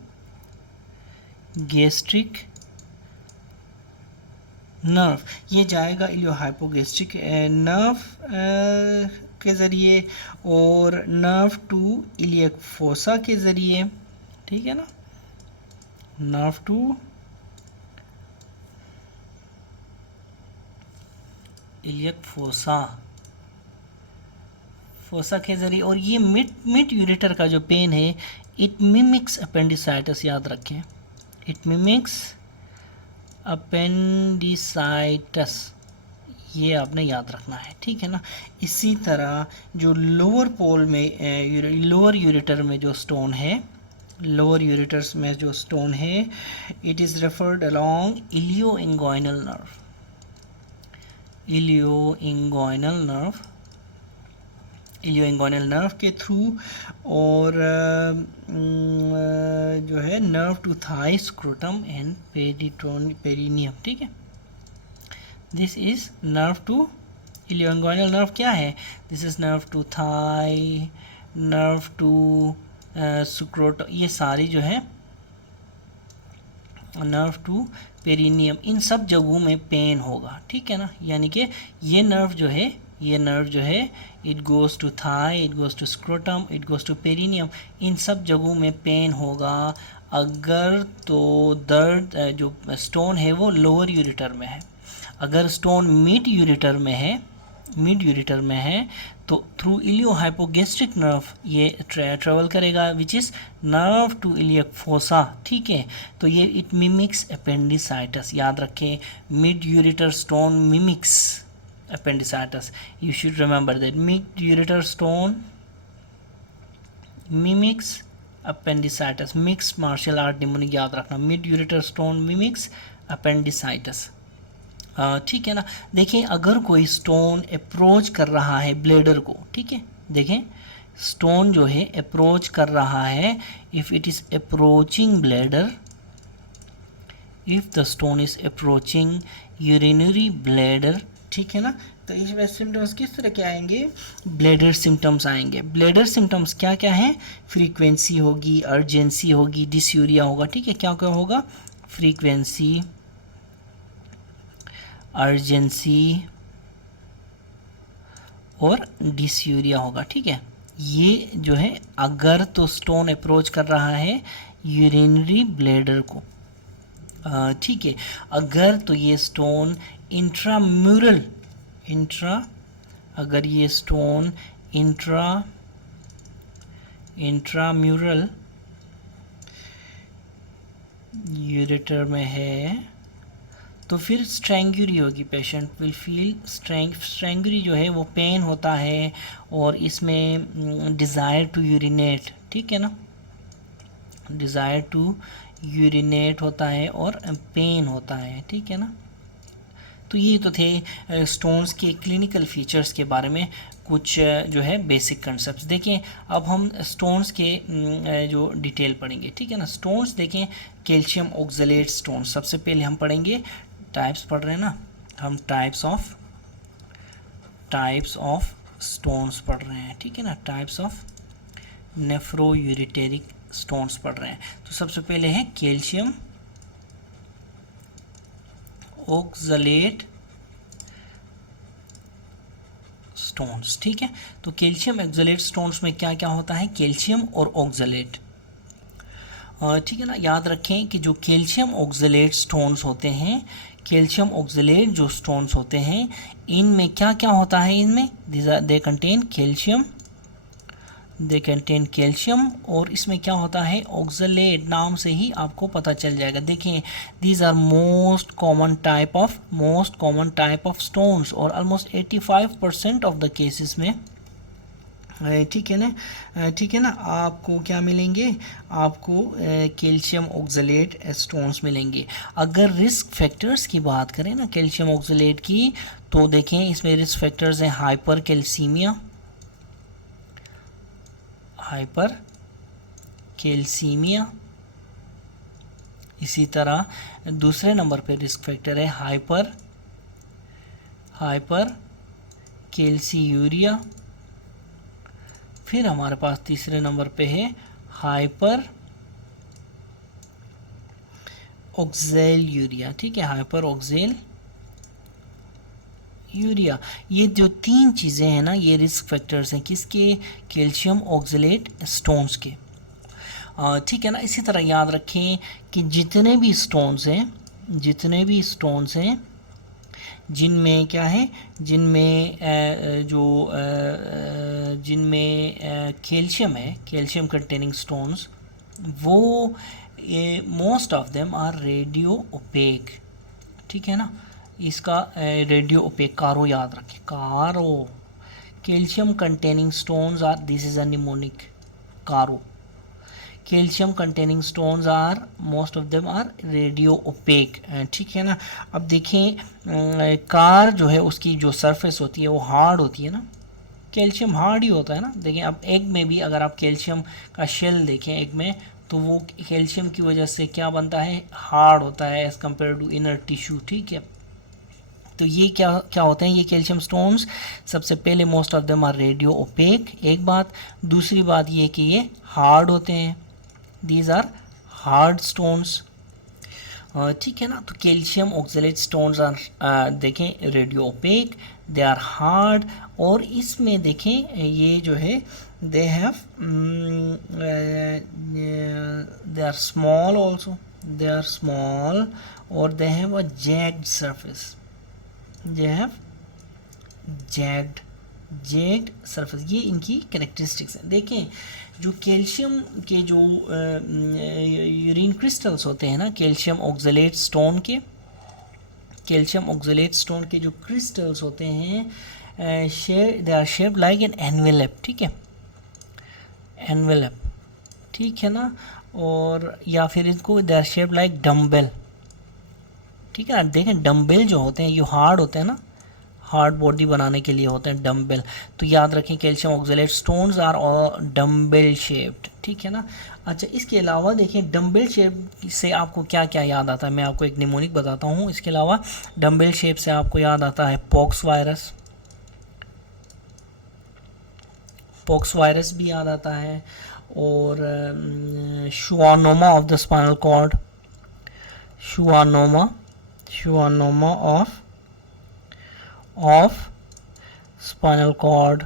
नर्व, ये जाएगा इलियो हाइपोगेस्ट्रिक नर्व के ज़रिए और नर्व टू इलियक फोसा के ज़रिए, ठीक है ना, नर्व टू इलियक फोसा के ज़रिए। और ये मिड यूरेटर का जो पेन है, इट मिमिक्स अपेंडिसाइटिस, याद रखें, इट मिमिक्स अपेंडिसाइटिस, ये आपने याद रखना है, ठीक है ना। इसी तरह जो लोअर यूरेटर में जो स्टोन है, लोअर यूरेटर्स में जो स्टोन है, it is referred along ilioinguinal nerve के थ्रू, और जो है nerve to thigh, scrotum and perineum, ठीक है। This is nerve to ilioinguinal nerve क्या है, this is nerve to thigh, nerve to scrotum, ये सारी जो है नर्व टू पेरिनियम, इन सब जगहों में पेन होगा, ठीक है ना। यानी कि ये नर्व जो है it goes to thigh, it goes to scrotum, it goes to perineum, इन सब जगहों में पेन होगा। अगर तो दर्द जो स्टोन है वो लोअर यूरेटर में है, अगर स्टोन मिड यूरेटर में है तो थ्रू इलियो हाइपोगेस्ट्रिक नर्व ये ट्रेवल करेगा which is nerve to iliac fossa, ठीक है। तो ये इट मिमिक्स अपेंडिसाइटिस, याद रखें, mid ureter stone mimics appendicitis, you should remember that mid ureter stone mimics appendicitis, mixed martial art mnemonic याद रखना, mid ureter stone mimics appendicitis, ठीक है ना। देखें अगर कोई स्टोन अप्रोच कर रहा है ब्लेडर को, ठीक है, देखें स्टोन जो है अप्रोच कर रहा है, if it is approaching bladder, if the stone is approaching urinary bladder, ठीक है ना, तो इस सिम्टम्स किस तरह के आएंगे, ब्लेडर सिम्टम्स आएंगे। ब्लेडर सिम्टम्स क्या क्या हैं, फ्रीक्वेंसी होगी, अर्जेंसी होगी, डिसयूरिया होगा, ठीक है, क्या क्या होगा, फ्रीक्वेंसी, अर्जेंसी और डिसयूरिया होगा, ठीक है। ये जो है अगर तो स्टोन अप्रोच कर रहा है यूरिनरी ब्लेडर को, ठीक है, अगर तो ये स्टोन इंट्राम्यूरल, अगर ये स्टोन इंट्राम्यूरल यूरेटर में है तो फिर स्ट्रेंगुरी होगी, पेशेंट विल फील स्ट्रेंगुरी जो है वो पेन होता है और इसमें डिज़ायर टू यूरिनेट, ठीक है ना, डिज़ायर टू यूरिनेट होता है और पेन होता है, ठीक है ना। तो ये तो थे स्टोन्स के क्लिनिकल फीचर्स के बारे में कुछ जो है बेसिक कंसेप्ट। देखें अब हम स्टोन्स के जो डिटेल पढ़ेंगे, ठीक है ना। स्टोन्स देखें, कैल्शियम ऑक्सलेट स्टोन, सबसे पहले हम पढ़ेंगे, टाइप्स पढ़ रहे हैं ना हम, टाइप्स ऑफ स्टोन्स पढ़ रहे हैं, ठीक है ना, टाइप्स ऑफ नेफ्रोयूरिटेरिक स्टोन्स पढ़ रहे हैं। तो सबसे पहले है कैल्शियम ऑक्सलेट स्टोन्स, ठीक है। तो कैल्शियम ऑक्सलेट स्टोन्स में क्या क्या होता है, कैल्शियम और ऑक्सलेट, ठीक है ना। याद रखें कि जो कैल्शियम ऑक्सलेट स्टोन्स होते हैं, कैल्शियम ऑक्सलेट जो स्टोन्स होते हैं, इनमें क्या क्या होता है, इनमें दे कंटेन कैल्शियम, और इसमें क्या होता है, ऑक्सलेट, नाम से ही आपको पता चल जाएगा। देखें these are most common type of stones और ऑलमोस्ट 85% ऑफ द केसेस में, ठीक है ना, आपको क्या मिलेंगे, आपको कैल्शियम ऑक्सलेट स्टोन्स मिलेंगे। अगर रिस्क फैक्टर्स की बात करें ना कैल्शियम ऑक्सलेट की, तो देखें इसमें रिस्क फैक्टर्स हैं हाइपर कैल्सीमिया, इसी तरह दूसरे नंबर पे रिस्क फैक्टर है हाइपर कैल्सीयूरिया, फिर हमारे पास तीसरे नंबर पे है हाइपर ऑक्सेल यूरिया, ठीक है, हाइपर ऑक्सेल यूरिया। ये जो तीन चीज़ें हैं ना, ये रिस्क फैक्टर्स हैं किसके, कैल्शियम ऑक्सलेट स्टोन्स के, ठीक है ना। इसी तरह याद रखें कि जितने भी स्टोन्स हैं जिनमें क्या है, जिनमें कैल्शियम है, कैल्शियम कंटेनिंग स्टोन्स, वो most of them are radiopaque, ठीक है ना। इसका रेडियो ओपेक, कारो याद रखें, कारो, calcium containing stones are, this is a mnemonic, कारो, calcium containing stones are most of them are radiopaque, ठीक है ना। अब देखें कार जो है उसकी जो सरफेस होती है वो हार्ड होती है ना, कैल्शियम हार्ड ही होता है ना। देखें अब एग में भी अगर आप कैल्शियम का शेल देखें एग में, तो वो कैल्शियम की वजह से क्या बनता है, हार्ड होता है as compared to inner tissue, ठीक है। तो ये क्या होते हैं, ये कैल्शियम स्टोन्स, सबसे पहले most of them are radiopaque, एक बात। दूसरी बात ये कि ये हार्ड होते हैं, दीज आर हार्ड स्टोन्स, ठीक है ना। तो कैल्शियम ऑक्सलेट स्टोन्स आर देखें radiopaque, they are hard, और इसमें देखें ये जो है they have they are small also, they are small, और they have a jagged surface, they have jagged jagged surface, ये इनकी कैरेक्टरिस्टिक्स हैं। देखें जो कैल्शियम के जो यूरिन क्रिस्टल्स होते हैं ना, कैल्शियम ऑक्सलेट स्टोन के, कैल्शियम ऑक्सलेट स्टोन के जो क्रिस्टल्स होते हैं they are shaped like an envelope, ठीक है, एनवेलप, ठीक है ना, और या फिर इनको they are shaped like dumbbell, ठीक है ना। देखें डम्बेल जो होते हैं ये हार्ड होते हैं ना, हार्ड बॉडी बनाने के लिए होते हैं डम्बेल, तो याद रखें calcium oxalate stones are dumbbell shaped, ठीक है ना। अच्छा इसके अलावा देखें डम्बेल शेप से आपको क्या क्या याद आता है, मैं आपको एक निमोनिक बताता हूँ। इसके अलावा डम्बेल शेप से आपको याद आता है पॉक्स वायरस, पॉक्स वायरस भी याद आता है, और schwannoma of the spinal cord, schwannoma, schwannoma of spinal cord,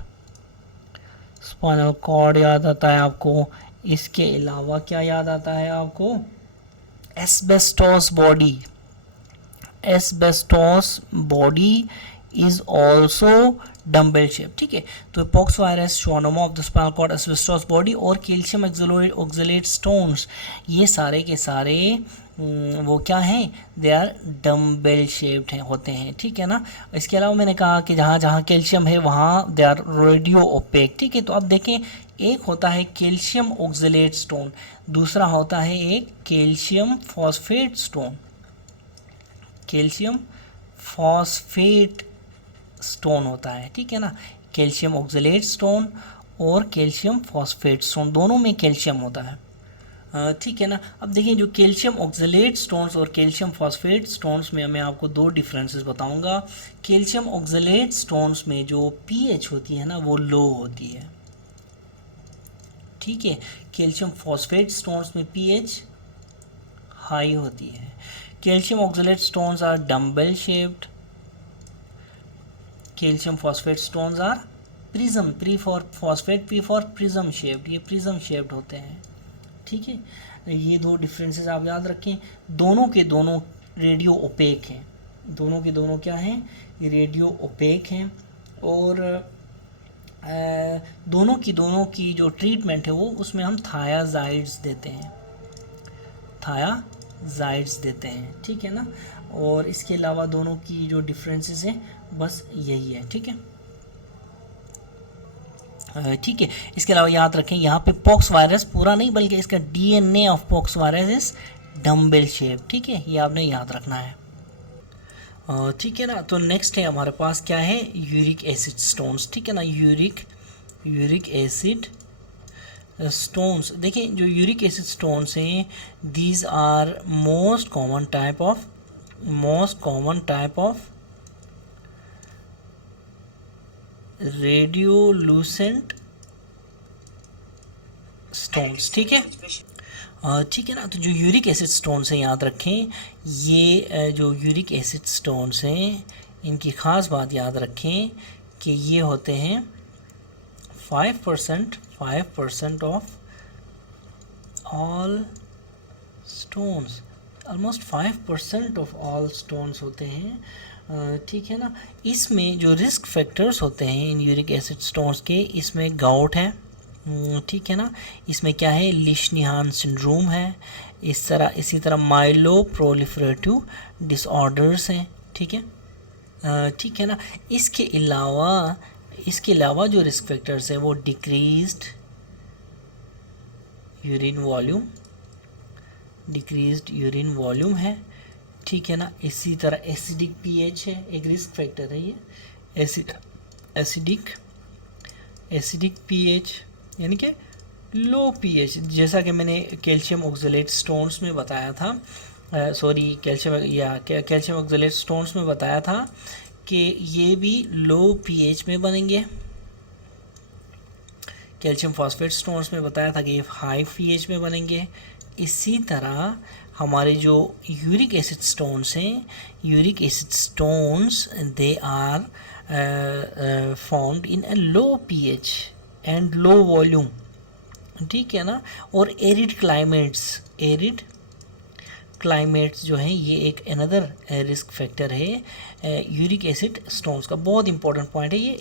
spinal cord याद आता है आपको। इसके अलावा क्या याद आता है आपको, asbestos body, asbestos body is also dumbbell shape, ठीक है। तो pox virus, schwannoma of the spinal cord, asbestos body और कैल्शियम ऑक्सलेट स्टोन्स, ये सारे के सारे वो क्या हैं, दे आर डम्बेल शेप्ड हैं, होते हैं, ठीक है ना। इसके अलावा मैंने कहा कि जहाँ जहाँ कैल्शियम है वहाँ दे आर रेडियो ओपेक, ठीक है। तो अब देखें एक होता है कैल्शियम ऑक्सलेट स्टोन, दूसरा होता है एक calcium phosphate stone, calcium phosphate stone होता है, ठीक है ना। कैल्शियम ऑक्सलेट स्टोन और कैल्शियम फॉस्फेट स्टोन, दोनों में कैल्शियम होता है, ठीक है ना। अब देखिए जो कैल्शियम ऑक्सलेट स्टोन्स और कैल्शियम फॉस्फेट स्टोन्स में मैं आपको दो डिफरेंसेस बताऊंगा। कैल्शियम ऑक्सलेट स्टोन्स में जो पीएच होती है ना वो लो होती है, ठीक है। कैल्शियम फॉस्फेट स्टोन्स में पीएच हाई होती है। Calcium oxalate stones are dumbbell shaped, calcium phosphate stones are prism, P for phosphate, P for prism shaped, ये प्रिज्म शेप्ड होते हैं, ठीक है। ये दो डिफरेंसेस आप याद रखें। दोनों के दोनों रेडियो ओपेक हैं, दोनों के दोनों क्या हैं, रेडियो ओपेक हैं, और दोनों की जो ट्रीटमेंट है वो उसमें हम थायाजाइड्स देते हैं, थायाजाइड्स देते हैं, ठीक है ना। और इसके अलावा दोनों की जो डिफरेंसेस हैं बस यही है, ठीक है, ठीक है। इसके अलावा याद रखें यहाँ पे पॉक्स वायरस पूरा नहीं बल्कि इसका DNA of pox virus is dumbbell shape, ठीक है, ये आपने याद रखना है, ठीक है ना। तो नेक्स्ट है हमारे पास क्या है, यूरिक एसिड स्टोन्स, ठीक है ना। यूरिक एसिड स्टोन्स, देखिए जो यूरिक एसिड स्टोन्स हैं these are most common type of radiolucent stones, ठीक है, ठीक है ना। तो जो यूरिक एसिड स्टोन्स हैं याद रखें, ये जो यूरिक एसिड स्टोन्स हैं इनकी ख़ास बात याद रखें कि ये होते हैं 5% of all stones, almost 5% of all stones होते हैं, ठीक है ना। इसमें जो रिस्क फैक्टर्स होते हैं इन यूरिक एसिड स्टोन्स के, इसमें गाउट है, ठीक है ना, इसमें क्या है, लिशनिहान सिंड्रोम है, इसी तरह माइलो प्रोलिफरेटिव डिसऑर्डर्स हैं, ठीक है, ठीक है ना। इसके अलावा जो रिस्क फैक्टर्स हैं वो डिक्रीज्ड यूरिन वॉल्यूम है, ठीक है ना। इसी तरह एसिडिक पीएच है, एक रिस्क फैक्टर है ये, एसिडिक पीएच यानी कि लो पीएच, जैसा कि मैंने कैल्शियम ऑक्सलेट स्टोन्स में बताया था, कैल्शियम ऑक्सलेट स्टोन्स में बताया था कि ये भी लो पीएच में बनेंगे। कैल्शियम फॉस्फेट स्टोन्स में बताया था कि ये हाई पीएच में बनेंगे। इसी तरह हमारे जो यूरिक एसिड स्टोन्स हैं, uric acid stones they are found in a low pH and low volume, ठीक है ना। और एरिड क्लाइमेट्स जो हैं ये एक अनदर रिस्क फैक्टर है यूरिक एसिड स्टोन्स का। बहुत इंपॉर्टेंट पॉइंट है ये,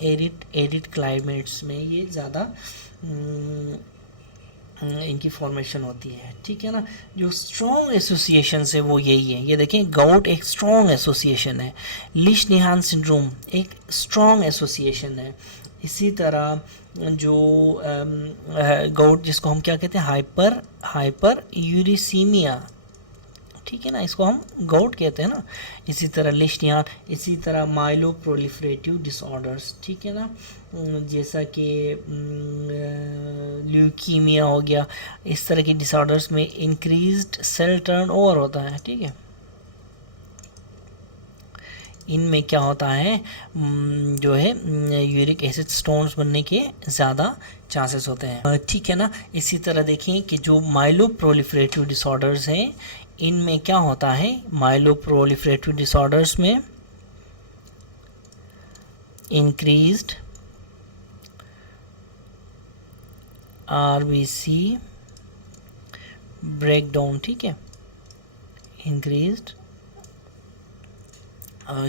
एरिड क्लाइमेट्स में ये ज़्यादा इनकी फॉर्मेशन होती है, ठीक है ना। जो स्ट्रॉन्ग एसोसिएशन है वो यही है, ये देखें गाउट एक स्ट्रॉन्ग एसोसिएशन है, लीश-नीहान सिंड्रोम एक स्ट्रॉन्ग एसोसिएशन है। इसी तरह जो गाउट जिसको हम क्या कहते हैं हाइपर यूरिसीमिया, ठीक है ना, इसको हम गाउट कहते हैं ना। इसी तरह लीश-नीहान, इसी तरह माइलो प्रोलिफरेटिव डिसऑर्डर्स, ठीक है ना, जैसा कि ल्यूकीमिया हो गया। इस तरह के डिसऑर्डर्स में इंक्रीज्ड सेल टर्नओवर होता है, ठीक है। इनमें क्या होता है जो है यूरिक एसिड स्टोन्स बनने के ज़्यादा चांसेस होते हैं, ठीक है ना। इसी तरह देखें कि जो माइलो प्रोलिफरेटिव डिसऑर्डर्स हैं इनमें क्या होता है, माइलो प्रोलिफरेटिव डिसऑर्डर्स में इंक्रीज्ड आरबीसी ब्रेकडाउन, ठीक है, इंक्रीज्ड,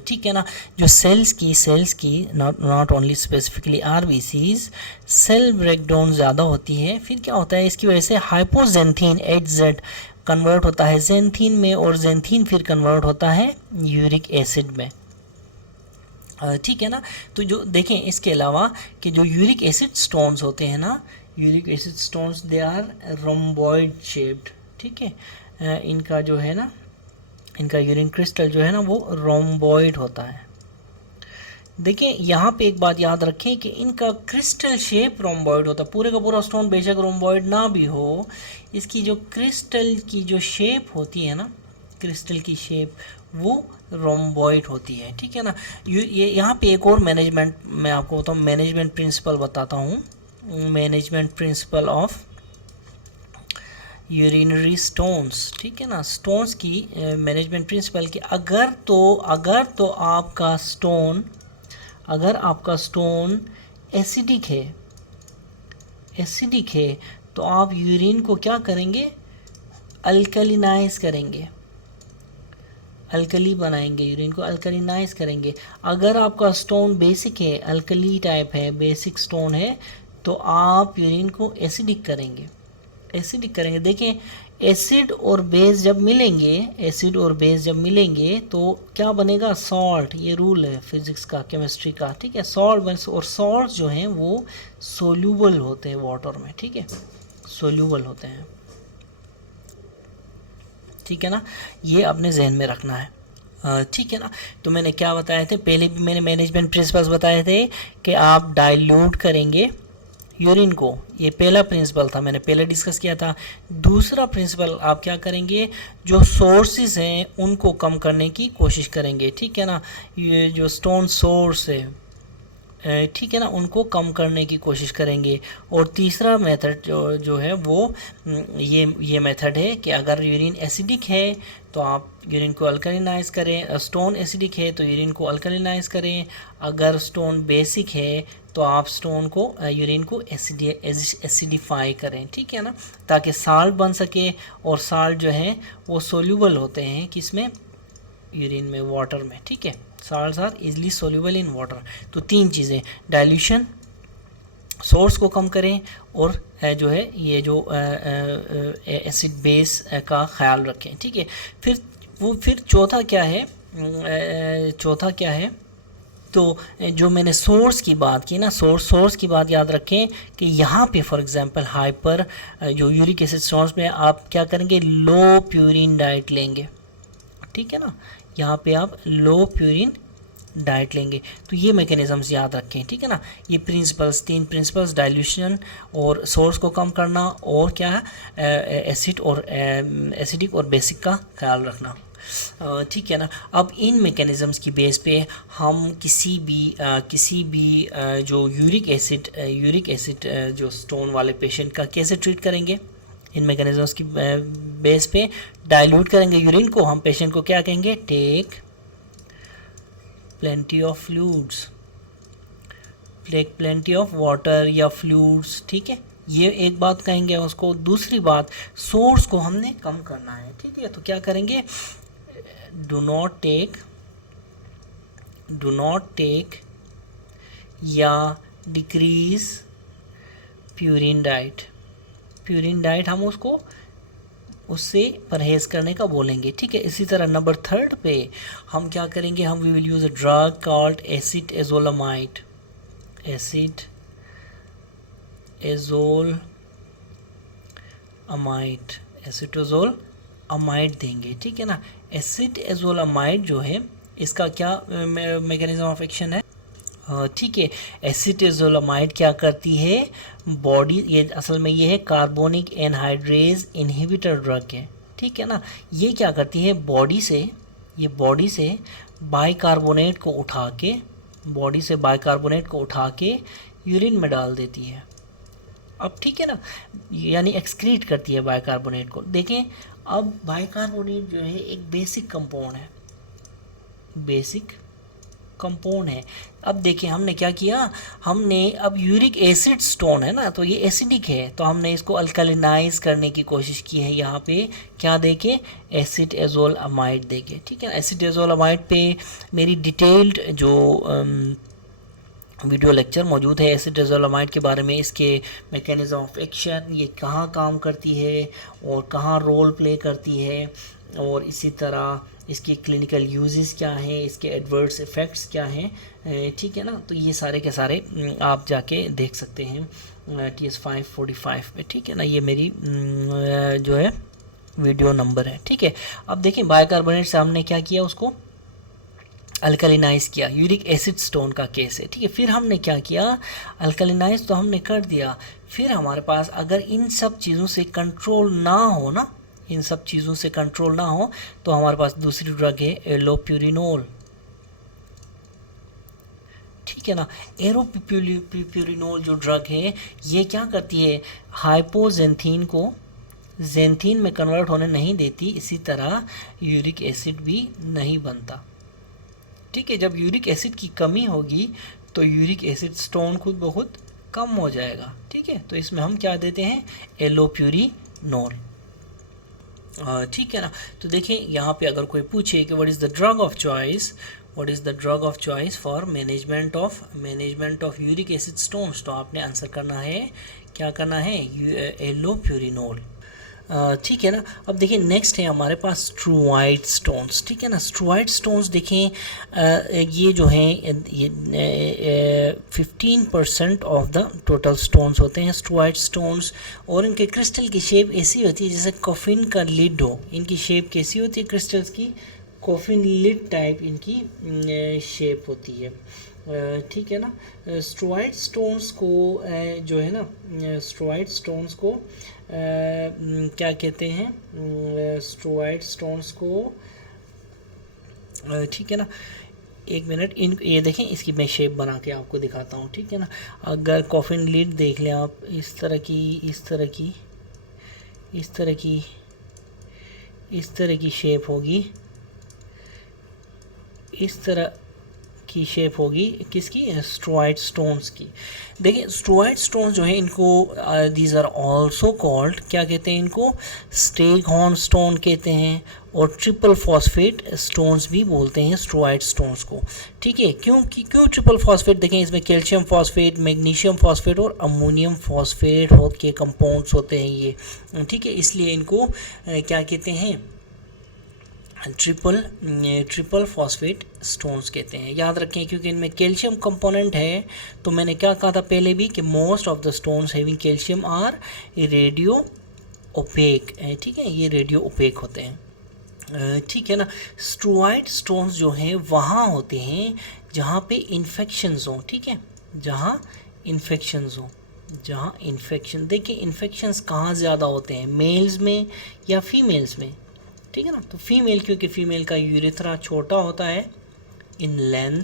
ठीक है ना। जो सेल्स की not only specifically RBCs, cell breakdown ज़्यादा होती है। फिर क्या होता है, इसकी वजह से हाइपोजेंथीन एचजेड कन्वर्ट होता है जेंथीन में, और जेंथीन फिर कन्वर्ट होता है यूरिक एसिड में, ठीक है ना। तो जो देखें इसके अलावा कि जो यूरिक एसिड स्टोन्स होते हैं ना, uric acid stones they are rhomboid shaped, ठीक है। इनका जो है ना, इनका यूरिन क्रिस्टल जो है ना वो रोम्बॉइड होता है। देखें यहाँ पे एक बात याद रखें कि इनका क्रिस्टल शेप रोम्बॉइड होता है। पूरे का पूरा स्टोन बेशक रोम्बॉइड ना भी हो, इसकी जो क्रिस्टल की जो शेप होती है ना, क्रिस्टल की शेप वो रोम्बॉइड होती है, ठीक है ना। ये यहाँ पे एक और मैनेजमेंट मैं आपको बताऊँ, मैनेजमेंट प्रिंसिपल बताता हूँ, management principle of urinary stones, ठीक है ना। स्टोन्स की मैनेजमेंट प्रिंसिपल की अगर तो आपका स्टोन एसिडिक है तो आप यूरिन को क्या करेंगे, अल्कलिनाइज करेंगे, अल्कली बनाएंगे, यूरिन को अल्कलिनाइज करेंगे। अगर आपका स्टोन बेसिक है, अल्कली टाइप है, बेसिक स्टोन है, तो आप यूरिन को एसिडिक करेंगे। देखें एसिड और बेस जब मिलेंगे तो क्या बनेगा, सॉल्ट। ये रूल है फिजिक्स का, केमिस्ट्री का, ठीक है। सॉल्ट और सॉल्ट जो हैं वो सोल्यूबल होते हैं वाटर में, ठीक है, सोल्यूबल होते हैं, ठीक है ना। ये अपने जहन में रखना है, ठीक है ना। तो मैंने क्या बताए थे, पहले भी मैंने मैनेजमेंट प्रिंसिपल्स बताए थे कि आप डाइल्यूट करेंगे यूरिन को, ये पहला प्रिंसिपल था, मैंने पहले डिस्कस किया था। दूसरा प्रिंसिपल आप क्या करेंगे, जो सोर्सेज हैं उनको कम करने की कोशिश करेंगे, ठीक है ना। ये जो स्टोन सोर्स है, ठीक है ना, उनको कम करने की कोशिश करेंगे। और तीसरा मेथड जो है वो ये मेथड है कि अगर यूरिन एसिडिक है तो आप यूरिन को अल्कलिनाइज करें, स्टोन एसिडिक है तो यूरिन को अल्कलिनाइज करें। अगर स्टोन बेसिक है तो आप स्टोन को यूरिन को एसिडिफाई करें, ठीक है ना, ताकि साल्ट बन सके। और साल्ट जो है वो सोल्यूबल होते हैं किसमें, यूरिन में, वाटर में, ठीक है। Salts are easily soluble in water. तो तीन चीज़ें, डाइल्यूशन, सोर्स को कम करें, और जो है ये जो एसिड बेस का ख्याल रखें, ठीक है। फिर चौथा क्या है, तो जो मैंने सोर्स की बात की ना, सोर्स की बात याद रखें कि यहाँ पे फॉर एग्जांपल हाइपर जो यूरिक एसिड स्टोन्स में आप क्या करेंगे, लो प्यूरिन डाइट लेंगे, ठीक है ना। यहाँ पे आप लो प्यूरिन डाइट लेंगे। तो ये मैकेनिज़म्स याद रखें, ठीक है ना। ये तीन प्रिंसिपल्स, डाइल्यूशन और सोर्स को कम करना, और क्या है, एसिडिक और बेसिक का ख्याल रखना, ठीक है ना। अब इन मैकेनिज़म्स की बेस पे हम किसी भी जो यूरिक एसिड जो स्टोन वाले पेशेंट का कैसे ट्रीट करेंगे, इन मैकेनिज़म्स की बेस पे डाइल्यूट करेंगे यूरिन को। हम पेशेंट को क्या कहेंगे, take plenty of fluids, take plenty of water या फ्लूइड्स, ठीक है, ये एक बात कहेंगे उसको। दूसरी बात, सोर्स को हमने कम करना है, ठीक है। तो क्या करेंगे, डू नॉट टेक या डिक्रीज प्यूरिन डाइट हम उससे परहेज करने का बोलेंगे, ठीक है। इसी तरह नंबर 3 पे हम क्या करेंगे, हम we will use a drug called acetazolamide देंगे, ठीक है ना। एसिटाज़ोलामाइड जो है इसका क्या मैकेनिज्म ऑफ एक्शन है, ठीक है। एसिटाज़ोलामाइड क्या करती है, बॉडी, ये असल में ये है कार्बोनिक एनहाइड्रेज इनहिबिटर ड्रग है, ठीक है ना। ये क्या करती है, बॉडी से बाइकार्बोनेट को उठा के यूरिन में डाल देती है। अब ठीक है ना, यानी एक्सक्रीट करती है बाइकार्बोनेट को। देखें, अब बाइकार्बोनेट जो है एक बेसिक कंपाउंड है। अब देखिए हमने क्या किया, हमने अब यूरिक एसिड स्टोन है ना, तो ये एसिडिक है, तो हमने इसको अल्कलिनाइज करने की कोशिश की है। यहाँ पे क्या देके, एसिटाज़ोलामाइड देके, ठीक है। एसिटाज़ोलामाइड पे मेरी डिटेल्ड जो वीडियो लेक्चर मौजूद है एसिटाज़ोलामाइड के बारे में, इसके मैकेनिज्म ऑफ एक्शन, ये कहाँ काम करती है और कहाँ रोल प्ले करती है, और इसी तरह इसकी क्लिनिकल यूजेस क्या हैं, इसके एडवर्स इफ़ेक्ट्स क्या हैं, ठीक है ना। तो ये सारे के सारे आप जाके देख सकते हैं TS 545 में, ठीक है ना। ये मेरी जो है वीडियो नंबर है, ठीक है। अब देखिए बाइकार्बोनेट से हमने क्या किया, उसको अल्कलिनाइज किया, यूरिक एसिड स्टोन का केस है, ठीक है। फिर हमने क्या किया, अल्कलिनाइज तो हमने कर दिया, फिर हमारे पास अगर इन सब चीज़ों से कंट्रोल ना हो तो हमारे पास दूसरी ड्रग है एलोप्यूरिनोल, ठीक है ना। एलोप्यूरिनोल जो ड्रग है ये क्या करती है, हाइपोजेंथीन को जेंथीन में कन्वर्ट होने नहीं देती, इसी तरह यूरिक एसिड भी नहीं बनता, ठीक है। जब यूरिक एसिड की कमी होगी तो यूरिक एसिड स्टोन खुद ब खुद कम हो जाएगा, ठीक है। तो इसमें हम क्या देते हैं, एलोप्यूरिनोल, ठीक है ना। तो देखिए यहाँ पे अगर कोई पूछे कि what is the drug of choice for management of uric acid stones, तो आपने आंसर करना है, क्या करना है, एलोप्यूरिनोल, ठीक है ना। अब देखिए नेक्स्ट है हमारे पास स्ट्रूवाइड स्टोन्स, ठीक है ना। स्ट्रूवाइड स्टोन्स देखें, ये जो हैं ये 15% ऑफ द टोटल स्टोन्स होते हैं स्ट्रूवाइड स्टोन्स, और इनके क्रिस्टल की शेप ऐसी होती है जैसे कॉफिन का लिड हो। इनकी शेप कैसी होती है, क्रिस्टल्स की कॉफिन लिड टाइप इनकी शेप होती है, ठीक है ना। स्ट्रूवाइड स्टोन्स को जो है ना, स्ट्रूवाइड स्टोन्स को क्या कहते हैं, स्ट्रूवाइड स्टोन्स को, ठीक है ना। एक मिनट, ये देखें, इसकी मैं शेप बना के आपको दिखाता हूँ, ठीक है ना। अगर कॉफिन लिड देख लें आप, इस तरह की शेप होगी, इस तरह की शेप होगी किसकी, स्ट्रूवाइड स्टोन्स की। देखिए स्ट्रूवाइड स्टोन्स जो है इनको दीज आर आल्सो कॉल्ड, क्या कहते हैं इनको, स्टेगहॉर्न स्टोन कहते हैं, और ट्रिपल फॉस्फेट स्टोन्स भी बोलते हैं स्ट्रूवाइड स्टोन्स को, ठीक है। क्यों ट्रिपल फॉस्फेट, देखें इसमें कैल्शियम फॉस्फेट, मैग्नीशियम फॉस्फेट और अमोनियम फॉस्फेट के कंपाउंड्स होते हैं ये, ठीक है। इसलिए इनको क्या कहते हैं, ट्रिपल फॉस्फेट स्टोन्स कहते हैं। याद रखें क्योंकि इनमें कैल्शियम कंपोनेंट है, तो मैंने क्या कहा था पहले भी कि most of the stones having calcium are radiopaque, ठीक है, ये रेडियो ओपेक होते हैं, ठीक है ना। स्ट्रूवाइड स्टोन्स जो हैं वहाँ होते हैं जहाँ पे इन्फेक्शंस हों, ठीक है, जहाँ इन्फेक्शन, देखिए इन्फेक्शंस कहाँ ज़्यादा होते हैं, मेल्स में या फीमेल्स में, ठीक है ना। तो फीमेल, क्योंकि फीमेल का यूरेथ्रा छोटा होता है इन लेंथ,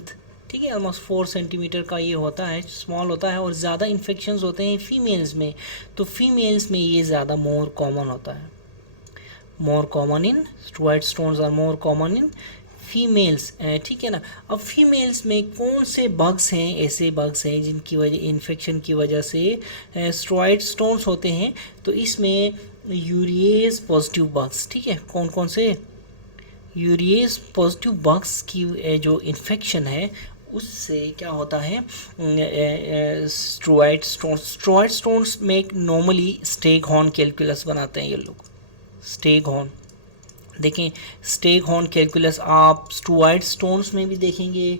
ठीक है, ऑलमोस्ट 4 सेंटीमीटर का ये होता है, स्मॉल होता है, और ज़्यादा इन्फेक्शंस होते हैं फीमेल्स में, तो फीमेल्स में ये ज़्यादा struvite stones are more common in females, ठीक है ना। अब फीमेल्स में कौन से बग्स हैं, ऐसे बग्स हैं जिनकी वजह इन्फेक्शन की वजह से स्टेरॉइड स्टोन्स होते हैं, तो इसमें यूरिएज पॉजिटिव बग्स, ठीक है, कौन कौन से यूरिएज पॉजिटिव बग्स की जो इन्फेक्शन है उससे क्या होता है, स्टेरॉइड स्टोन्स में नॉर्मली स्टेग हॉर्न कैलकुलस बनाते हैं ये लोग। स्टेग हॉर्न देखें, स्टेग हॉर्न कैलकुलस आप स्टेरॉइड स्टोन्स में भी देखेंगे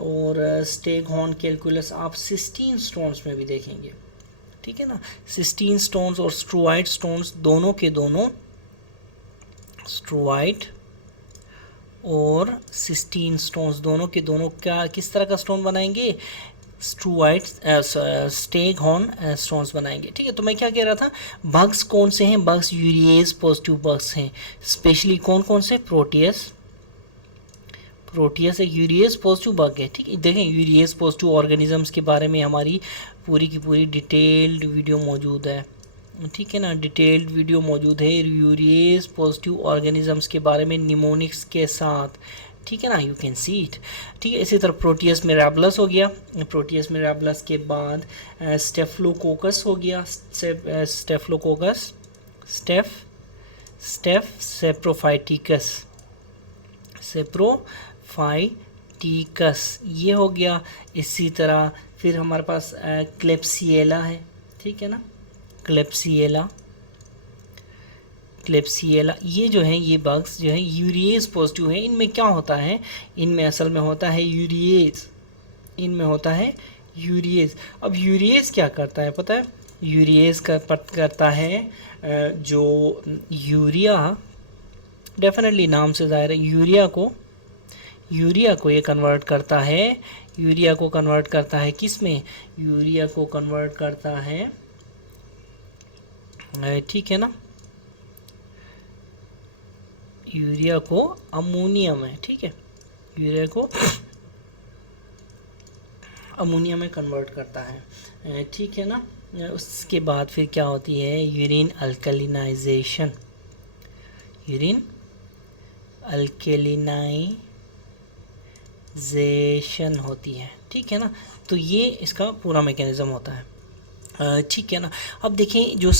और स्टेग हॉर्न कैलकुलस आप सिस्टीन स्टोन्स में भी देखेंगे, ठीक है ना। सिस्टीन स्टोन्स और स्टेरॉइड स्टोन्स दोनों के दोनों, स्टेरॉइड और सिस्टीन स्टोन्स दोनों के दोनों क्या किस तरह का स्टोन बनाएंगे, स्टेरॉइड स्टेग हॉर्न स्टोन्स बनाएंगे, ठीक है। तो मैं क्या कह रहा था, बग्स कौन से हैं, बग्स यूरिएज पॉजिटिव बग्स हैं, स्पेशली कौन कौन से, प्रोटियस एक यूरिएज पॉजिटिव बग है, ठीक है। देखें यूरिएज पॉजिटिव ऑर्गेनिजम्स के बारे में हमारी पूरी की पूरी डिटेल्ड वीडियो मौजूद है, ठीक है ना, डिटेल्ड वीडियो मौजूद है यूरिएज पॉजिटिव ऑर्गेनिजम्स के बारे में निमोनिक्स के साथ, ठीक है ना, यू कैन सी इट, ठीक है। इसी तरह प्रोटियस मिराबलस हो गया, प्रोटियस मिराबलस के बाद स्टेफलोकोकस हो गया, स्टेफलोकोकस, सेप्रोफाइटिकस, सेप्रोफाइटिकस ये हो गया। इसी तरह फिर हमारे पास क्लेप्सिएला है, ठीक है ना, क्लेप्सिएला ये जो है, ये बग्स जो है यूरिएज पॉजिटिव है। इनमें क्या होता है, इनमें असल में होता है यूरिएज, इनमें होता है यूरिएज। अब यूरिएज क्या करता है पता है, यूरिएज करता है जो यूरिया, डेफिनेटली नाम से ज़ाहिर है, यूरिया को ये कन्वर्ट करता है, यूरिया को कन्वर्ट करता है किस में, यूरिया को कन्वर्ट करता है, ठीक है ना, यूरिया को अमोनिया में, ठीक है, यूरिया को अमोनिया में कन्वर्ट करता है, ठीक है ना। उसके बाद फिर क्या होती है, यूरिन अल्कलिनाइजेशन, यूरिन अल्कलिनाइजेशन होती है, ठीक है ना। तो ये इसका पूरा मैकेनिज़्म होता है, ठीक है ना। अब देखें जो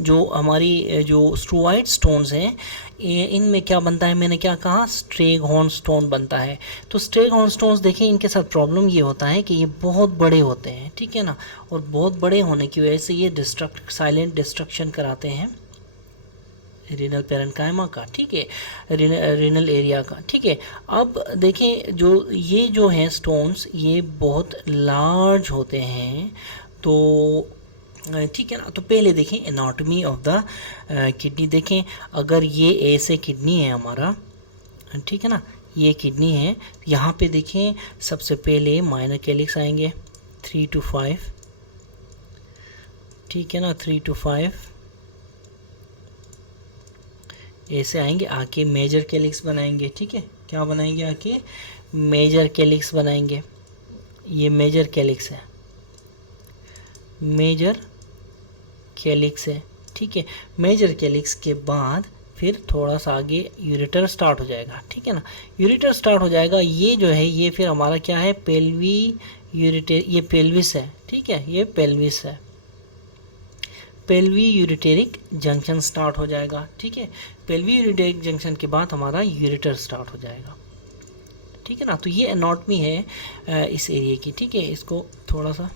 जो हमारी जो स्टेरॉइड स्टोन्स हैं, इनमें क्या बनता है, मैंने क्या कहा, स्टेगहॉर्न स्टोन बनता है। तो स्टेगहॉर्न स्टोन्स देखें, इनके साथ प्रॉब्लम ये होता है कि ये बहुत बड़े होते हैं, ठीक है ना, और बहुत बड़े होने की वजह से ये साइलेंट डिस्ट्रक्शन कराते हैं रीनल पेरेन्काइमा का, ठीक है, रीनल एरिया का, ठीक है। अब देखें ये जो हैं स्टोन्स, ये बहुत लार्ज होते हैं, तो ठीक है ना। तो पहले देखें एनाटॉमी ऑफ द किडनी, देखें अगर ये ऐसे किडनी है हमारा, ठीक है ना, ये किडनी है, यहाँ पे देखें सबसे पहले माइनर कैलिक्स आएंगे 3 to 5, ठीक है ना, 3 to 5 ऐसे आएंगे, आके मेजर कैलिक्स बनाएंगे, ठीक है, क्या बनाएंगे, आके मेजर कैलिक्स बनाएंगे, ये मेजर कैलिक्स है, मेजर कैलिक्स है, ठीक है। मेजर कैलिक्स के बाद फिर थोड़ा सा आगे यूरेटर स्टार्ट हो जाएगा, ठीक है ना, यूरेटर स्टार्ट हो जाएगा, ये जो है ये फिर हमारा क्या है, पेल्वी यूरेटर, ये पेल्विस है, ठीक है, ये पेल्विस है, पेल्वी यूरेटेरिक जंक्शन स्टार्ट हो जाएगा, ठीक है। पेल्वी यूरेटेरिक जंक्शन के बाद हमारा यूरेटर स्टार्ट हो जाएगा, ठीक है ना। तो ये एनाटॉमी है इस एरिया की, ठीक है। इसको थोड़ा सा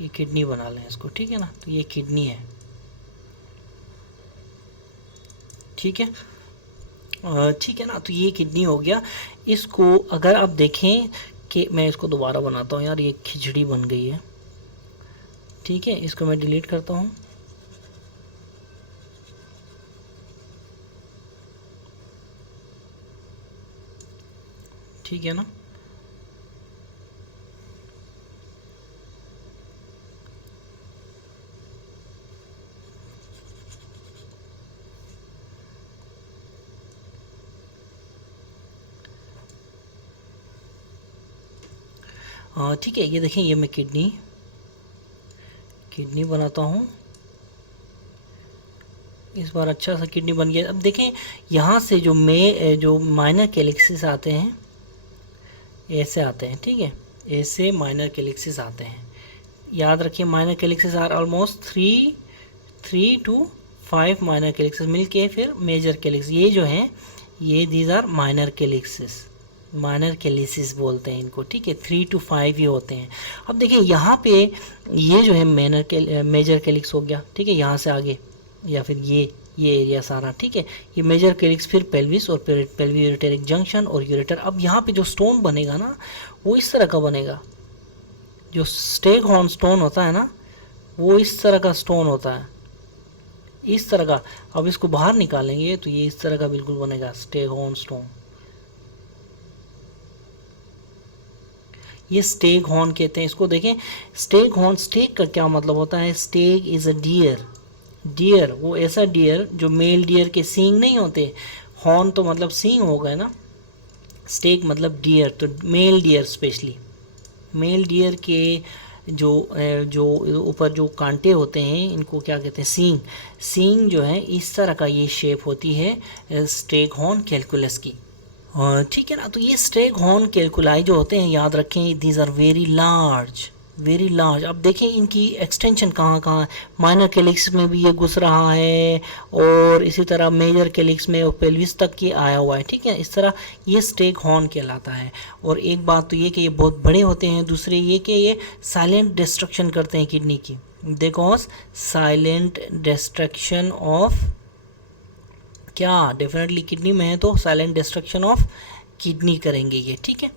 ये किडनी बना लें इसको, ठीक है ना, तो ये किडनी है, ठीक है, ठीक है ना। तो ये किडनी हो गया। इसको अगर आप देखें कि मैं इसको दोबारा बनाता हूँ, यार ये खिचड़ी बन गई है, ठीक है, इसको मैं डिलीट करता हूँ, ठीक है ना। ठीक है, ये देखें, ये मैं किडनी बनाता हूँ, इस बार अच्छा सा किडनी बन गया। अब देखें यहाँ से जो माइनर कैलिक्सिस आते हैं ऐसे आते हैं, ठीक है, ऐसे माइनर कैलिक्सिस आते हैं। याद रखिए minor calyces are almost 3 to 5 minor calyces मिलके फिर मेजर कैलिक्सिस। ये जो हैं ये these are minor calyces, minor calyces बोलते हैं इनको, ठीक है। 3 to 5 ये होते हैं। अब देखिए यहाँ पे ये जो है मेजर कैलिक्स हो गया, ठीक है, यहाँ से आगे या फिर ये एरिया सारा, ठीक है। ये मेजर कैलिक्स फिर पेल्विस और पेल्वी यूरेटेरिक जंक्शन और यूरेटर। अब यहाँ पे जो स्टोन बनेगा ना वो इस तरह का बनेगा। जो स्टेग हॉर्न स्टोन होता है ना वो इस तरह का स्टोन होता है, इस तरह का। अब इसको बाहर निकालेंगे तो ये इस तरह का बिल्कुल बनेगा स्टेग हॉर्न स्टोन। ये स्टेग हॉर्न कहते हैं इसको। देखें स्टेग हॉर्न, स्टेग का क्या मतलब होता है? Stag is a deer. Deer वो ऐसा डियर जो मेल डियर के सींग नहीं होते, हॉर्न तो मतलब सींग हो गए ना, स्टेग मतलब डियर, तो mail dear specially male dear के जो ऊपर जो कांटे होते हैं इनको क्या कहते हैं? सींग। सींग जो है इस तरह का ये शेप होती है स्टेग हॉर्न कैलकुलस की, ठीक है ना। तो ये स्टेग हॉर्न कैलकुलाई जो होते हैं याद रखें these are very large, very large. अब देखें इनकी एक्सटेंशन कहाँ कहाँ, माइनर कैलिक्स में भी ये घुस रहा है और इसी तरह मेजर कैलिक्स में और पेल्विस तक ये आया हुआ है, ठीक है। इस तरह ये स्टेग हॉर्न कहलाता है। और एक बात तो ये कि ये बहुत बड़े होते हैं, दूसरे ये कि ये साइलेंट डिस्ट्रक्शन करते हैं किडनी की। देखो साइलेंट डिस्ट्रक्शन ऑफ क्या, डेफिनेटली किडनी में है तो साइलेंट डिस्ट्रक्शन ऑफ किडनी करेंगे ये, ठीक है,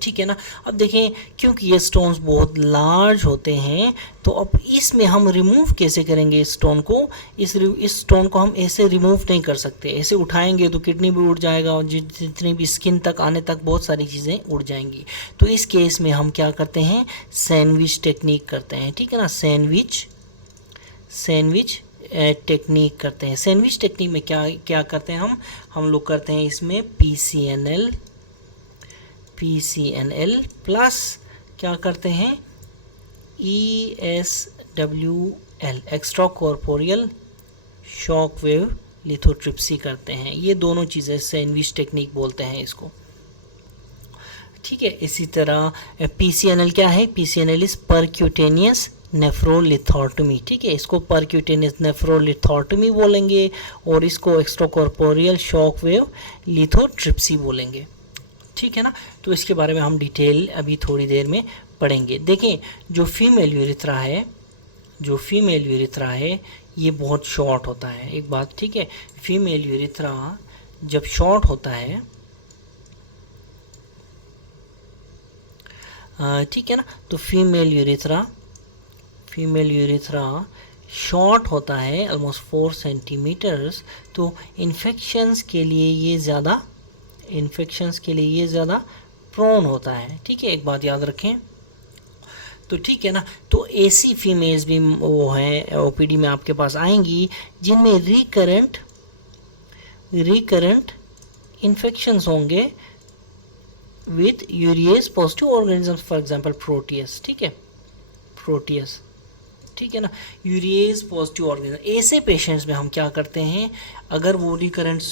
ठीक है ना। अब देखें क्योंकि ये स्टोन्स बहुत लार्ज होते हैं तो अब इसमें हम रिमूव कैसे करेंगे इस स्टोन को? इस स्टोन को हम ऐसे रिमूव नहीं कर सकते। ऐसे उठाएंगे तो किडनी भी उड़ जाएगा और जितनी भी स्किन तक आने तक बहुत सारी चीज़ें उड़ जाएंगी। तो इस केस में हम क्या करते हैं? सैंडविच टेक्निक करते हैं, ठीक है ना। सैंडविच टेक्निक करते हैं। सैंडविच टेक्निक में क्या क्या करते हैं हम लोग करते हैं इसमें PCNL प्लस क्या करते हैं? ESWL extra corporeal shock wave lithotripsy करते हैं। ये दोनों चीज़ें सैंडविच टेक्निक बोलते हैं इसको, ठीक है। इसी तरह PCNL क्या है? PCNL इज परक्यूटेनियस नेफ्रोलिथोटमी, ठीक है। इसको परक्यूटेनियस नेफ्रोलिथोटमी बोलेंगे और इसको एक्स्ट्राकॉर्पोरियल शॉक वेव लिथोट्रिप्सी बोलेंगे, ठीक है ना। तो इसके बारे में हम डिटेल अभी थोड़ी देर में पढ़ेंगे। देखें जो फीमेल यूरिथ्रा है ये बहुत शॉर्ट होता है। एक बात, ठीक है, फीमेल यूरिथ्रा जब शॉर्ट होता है, ठीक है ना, तो फीमेल यूरिथ्रा शॉर्ट होता है ऑलमोस्ट 4 सेंटीमीटर्स। तो इन्फेक्शंस के लिए ये ज़्यादा प्रोन होता है, ठीक है। एक बात याद रखें, तो ठीक है ना। तो ऐसी फीमेल्स भी वो हैं ओपीडी में आपके पास आएंगी जिनमें रिकरेंट इन्फेक्शंस होंगे with urease positive organisms, for example Proteus, ठीक है, ठीक है ना, यूरिएज पॉजिटिव ऑर्गेनिज्म। ऐसे पेशेंट्स में हम क्या करते हैं, अगर वो रिकरेंट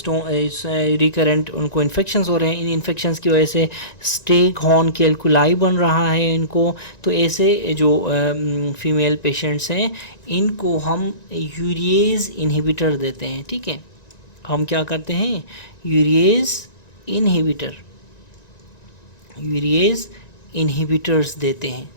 उनको इन्फेक्शंस हो रहे हैं, इन इन्फेक्शंस की वजह से स्टेग हॉर्न कैलकुलाई बन रहा है इनको, तो ऐसे जो फीमेल पेशेंट्स हैं इनको हम यूरिएज इनहिबिटर देते हैं, ठीक है। हम क्या करते हैं? यूरिएज इनहिबिटर्स देते हैं,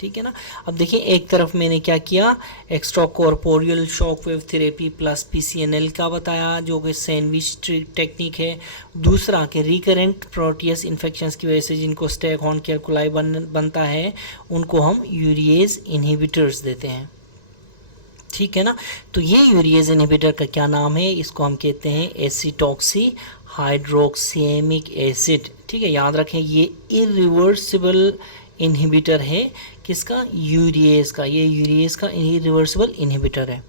ठीक है ना। अब देखिए एक तरफ मैंने क्या किया, extra corporeal shock wave therapy plus PCNL का बताया जो कि सैंडविच टेक्निक है। दूसरा कि रिकरेंट प्रोटियस इन्फेक्शंस की वजह से जिनको स्टेग हॉर्न कैलकुलाई बनता है उनको हम यूरिएज इनहिबिटर्स देते हैं, ठीक है ना। तो ये यूरिएज इनहिबिटर का क्या नाम है? इसको हम कहते हैं एसिटॉक्सी हाइड्रोक्सिएमिक एसिड, ठीक है। याद रखें ये इरिवर्सिबल इनहिबिटर है किसका? यूरिएज का। ये यूरिएज का इरिवर्सिबल इनहिबिटर है,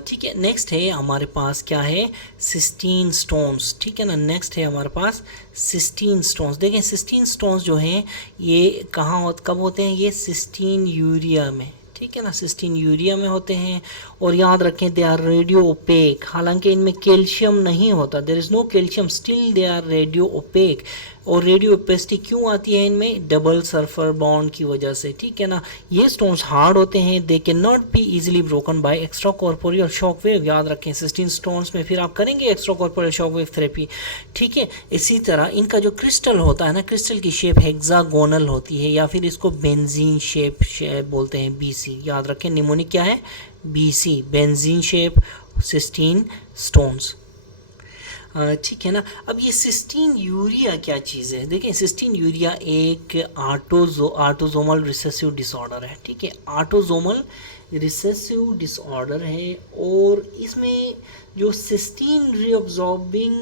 ठीक है। नेक्स्ट है हमारे पास क्या है? सिस्टीन स्टोन्स, ठीक है ना। नेक्स्ट है हमारे पास सिस्टीन स्टोन्स। देखें सिस्टीन स्टोन्स जो हैं ये कब होते हैं? ये सिस्टीन यूरिया में, ठीक है ना, सिस्टीन यूरिया में होते हैं। और याद रखें दे आर रेडियो ओपेक, हालांकि इनमें कैल्शियम नहीं होता, there is no calcium, still they are radiopaque. और रेडियो ओपेसिटी क्यों आती है इनमें? डबल सल्फर बॉन्ड की वजह से, ठीक है ना। ये स्टोन्स हार्ड होते हैं, they can not be easily broken by extra corporeal shock wave. याद रखें सिस्टीन स्टोन्स में फिर आप करेंगे extra corporeal shock wave therapy, ठीक है। इसी तरह इनका जो क्रिस्टल होता है ना, क्रिस्टल की शेप हेक्सागोनल होती है, या फिर इसको बेंजीन शेप बोलते हैं, BC। याद रखें निमोनिक क्या है? BC, benzene shape cystine stones, ठीक है ना। अब ये सिस्टीन यूरिया क्या चीज़ है? देखें सिस्टीन यूरिया एक ऑटोजोमल रिसेसिव डिसऑर्डर है, ठीक है, ऑटोजोमल रिसेसिव डिसऑर्डर है। और इसमें जो सिस्टीन रीअब्जॉर्बिंग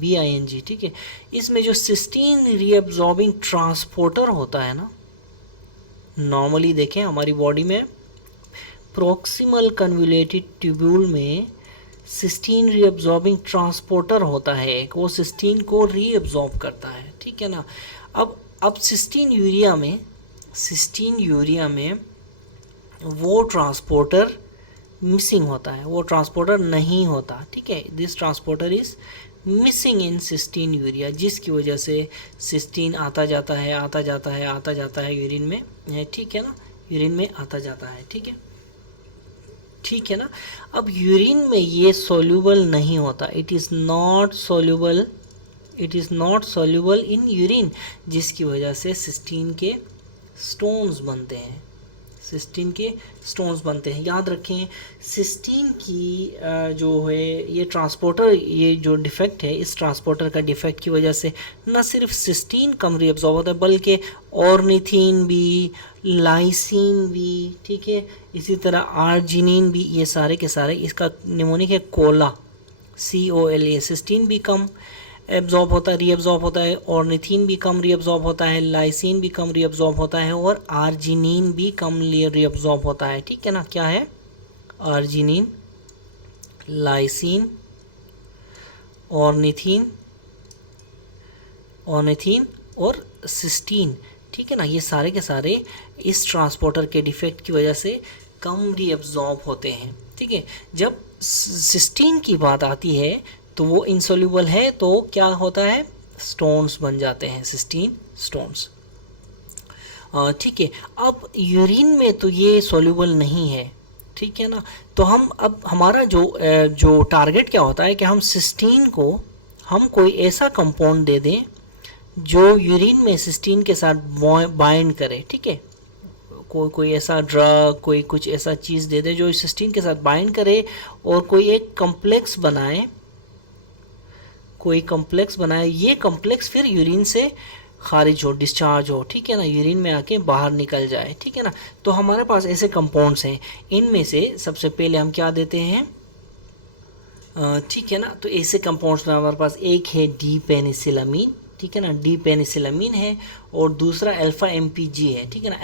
BING, ठीक है। इसमें जो सिस्टीन रीअब्जॉर्बिंग ट्रांसपोर्टर होता है ना, नॉर्मली देखें हमारी बॉडी में प्रोक्सिमल कन्वोल्यूटेड ट्यूब्यूल में सिस्टीन रीअब्जॉर्बिंग ट्रांसपोर्टर होता है, वो सिस्टीन को रीअब्जॉर्ब करता है, ठीक है ना। अब सिस्टीन यूरिया में वो ट्रांसपोर्टर मिसिंग होता है, वो ट्रांसपोर्टर नहीं होता, ठीक है। This transporter is missing in cystinuria, जिसकी वजह से सिस्टीन आता जाता है यूरिन में, ठीक है ना, यूरिन में आता जाता है, ठीक है ना। अब यूरिन में ये सॉल्यूबल नहीं होता, it is not soluble in urine, जिसकी वजह से सिस्टीन के स्टोन्स बनते हैं, याद रखें सिस्टीन की जो है ये ट्रांसपोर्टर, ये जो डिफेक्ट है, इस ट्रांसपोर्टर का डिफेक्ट की वजह से न सिर्फ सिस्टीन कम रीअब्जॉर्ब होता है, बल्कि ऑर्निथिन भी, लाइसिन भी, ठीक है, इसी तरह आर्जिनिन भी, ये सारे के सारे, इसका निमोनिक है कोला, COLA। सिस्टीन भी कम रीअब्जॉर्ब होता है, ऑर्निथिन भी कम रीअब्जॉर्ब होता है, लाइसिन भी कम रीअब्जॉर्ब होता है, और आर्जिनिन भी कम रीअब्जॉर्ब होता है, ठीक है ना। क्या है? आर्जिनिन, लाइसिन, ऑर्निथिन और सिस्टीन, ठीक है ना, ये सारे के सारे इस ट्रांसपोर्टर के डिफेक्ट की वजह से कम रीअब्जॉर्ब होते हैं, ठीक है। जब सिस्टीन की बात आती है तो वो इनसोल्यूबल है, तो क्या होता है? स्टोन्स बन जाते हैं, सिस्टीन स्टोन्स, ठीक है। अब यूरिन में तो ये सॉल्यूबल नहीं है, ठीक है ना। तो अब हमारा जो टारगेट क्या होता है कि हम सिस्टीन को हम कोई ऐसा कंपाउंड दे दें जो यूरिन में सिस्टीन के साथ बाइंड करे, ठीक है। कोई ऐसा ड्रग, कोई कुछ ऐसा चीज़ दे दे जो सिस्टीन के साथ बाइंड करे, और कोई एक कॉम्प्लेक्स बनाए, ये कॉम्प्लेक्स फिर यूरिन से खारिज हो, डिस्चार्ज हो, ठीक है ना, यूरिन में आके बाहर निकल जाए, ठीक है ना। तो हमारे पास ऐसे कंपाउंड्स हैं, इनमें से सबसे पहले हम क्या देते हैं, ठीक है ना। तो ऐसे कंपाउंड्स में हमारे पास एक है D-पेनिसिलामीन, ठीक है ना, D-पेनिसिलामीन है, और दूसरा अल्फा MPG है, ठीक है ना,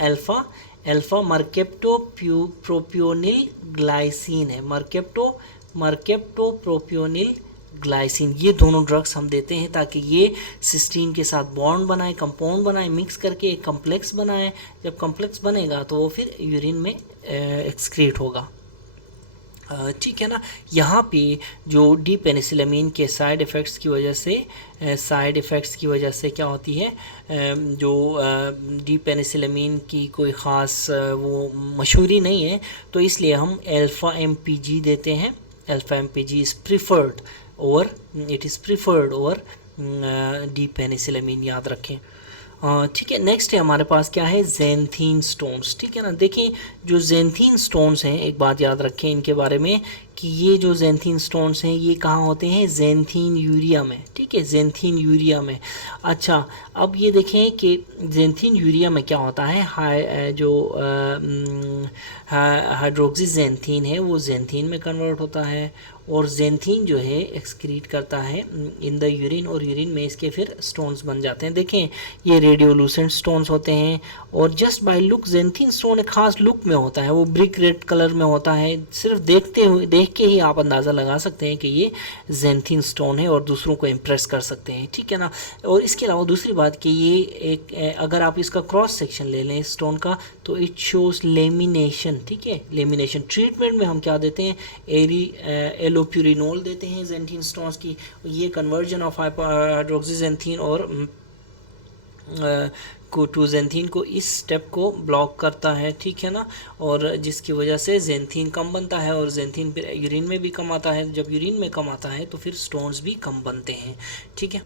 अल्फा मर्केप्टोप्रोपियोनिल ग्लाइसिन है, मर्केप्टोप्रोपियोनिल ग्लाइसिन। ये दोनों ड्रग्स हम देते हैं ताकि ये सिस्टीन के साथ बॉन्ड बनाए, कंपाउंड बनाए, मिक्स करके एक कम्प्लेक्स बनाए। जब कम्प्लेक्स बनेगा तो वो फिर यूरिन में एक्सक्रीट होगा, ठीक है ना। यहाँ पे जो D-पेनिसिलामीन के साइड इफ़ेक्ट्स की वजह से क्या होती है, जो D-पेनिसिलामीन की कोई ख़ास वो मशहूरी नहीं है, तो इसलिए हम अल्फा MPG देते हैं। Alpha MPG is preferred over D-penicillamine, याद रखें, ठीक है। नेक्स्ट है हमारे पास क्या है, ज़ैंथीन स्टोन्स, ठीक है ना। देखें जो ज़ैंथीन स्टोन्स हैं, एक बात याद रखें इनके बारे में कि ये जो ज़ैंथीन स्टोन्स हैं ये कहाँ होते हैं, ज़ैंथीन यूरिया में, ठीक है, ज़ैंथीन यूरिया में। अच्छा, अब ये देखें कि ज़ैंथीन यूरिया में क्या होता है, हाइड्रोक्सी ज़ैंथीन है वो ज़ैंथीन में कन्वर्ट होता है, और ज़ैंथीन जो है एक्सक्रीट करता है इन द यूरिन, और यूरिन में इसके फिर स्टोन्स बन जाते हैं। देखें ये रेडियोलूसेंट स्टोन्स होते हैं, और just by look xanthine stone एक ख़ास लुक में होता है, वो ब्रिक रेड कलर में होता है। सिर्फ देख के ही आप अंदाज़ा लगा सकते हैं कि ये ज़ैंथीन स्टोन है और दूसरों को इम्प्रेस कर सकते हैं, ठीक है ना। और इसके अलावा दूसरी बात कि ये एक अगर आप इसका क्रॉस सेक्शन ले लें इस स्टोन का, तो इट शोज़ लेमिनेशन, ठीक है, लेमिनेशन। ट्रीटमेंट में हम क्या देते हैं, एलोप्यूरिनोल देते हैं ज़ैंथीन स्टोन्स की, ये कन्वर्जन ऑफ हाइड्रोक्सी ज़ैंथीन और टू ज़ैंथीन को इस स्टेप को ब्लॉक करता है, ठीक है ना, और जिसकी वजह से ज़ैंथीन कम बनता है, और ज़ैंथीन फिर यूरिन में भी कम आता है। जब यूरिन में कम आता है तो फिर स्टोन्स भी कम बनते हैं, ठीक है,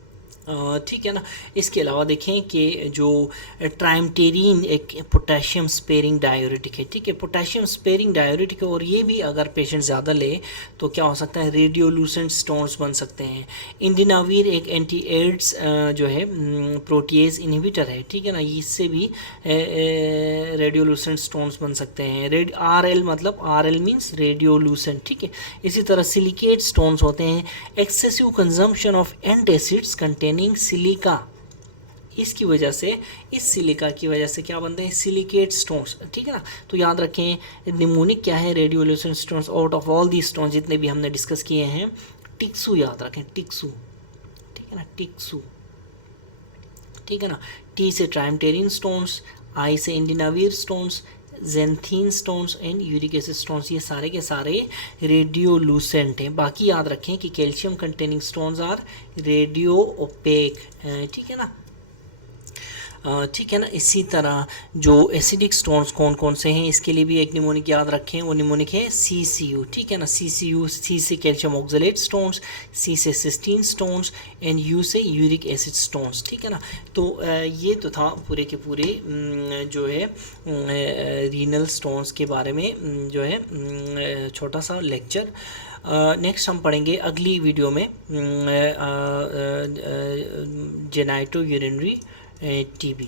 ठीक है ना। इसके अलावा देखें कि जो ट्राइमटेरिन एक पोटेशियम स्पेयरिंग डायूरेटिक है, ठीक है, पोटेशियम स्पेयरिंग डायूरेटिक है, और ये भी अगर पेशेंट ज़्यादा ले तो क्या हो सकता है, रेडियोलूसेंट स्टोन्स बन सकते हैं। इंडिनावीर एक एंटी एड्स जो है प्रोटीएज इनहिबिटर है, ठीक है ना, इससे भी रेडियोलूसेंट स्टोन्स बन सकते हैं। RL मतलब RL मीन्स रेडियोलूसेंट, ठीक है। इसी तरह सिलिकेट स्टोन्स होते हैं, excessive consumption of antacids containing silica, इसकी वजह से, इस सिलिका की वजह से क्या बनते हैं, सिलिकेट स्टोन्स, ठीक है ना। तो याद रखें निमोनिक क्या है, radiolucent stones. Out of all the stones जितने भी हमने डिस्कस किए हैं, टिक्सू याद रखें, टिक्सू, ठीक है ना, टिक्सू, ठीक है ना। टी से ट्राइमटेरिन stones, I say indinavir stones, xanthine stones and uric acid stones, ये सारे के सारे रेडियोलूसेंट हैं। बाकी याद रखें कि calcium containing stones are radiopaque, ठीक है ना, ठीक है ना। इसी तरह जो एसिडिक स्टोन्स कौन कौन से हैं, इसके लिए भी एक निमोनिक याद रखें, वो निमोनिक है CCU, ठीक है ना, CCU, C से कैल्शियम ऑक्सलेट स्टोन्स, C से सिस्टीन स्टोन्स एंड U से यूरिक एसिड स्टोन्स, ठीक है ना। तो ये तो था पूरे के पूरे जो है रीनल स्टोन्स के बारे में जो है छोटा सा लेक्चर। नेक्स्ट हम पढ़ेंगे अगली वीडियो में जेनाइटो यूरिनरी TB।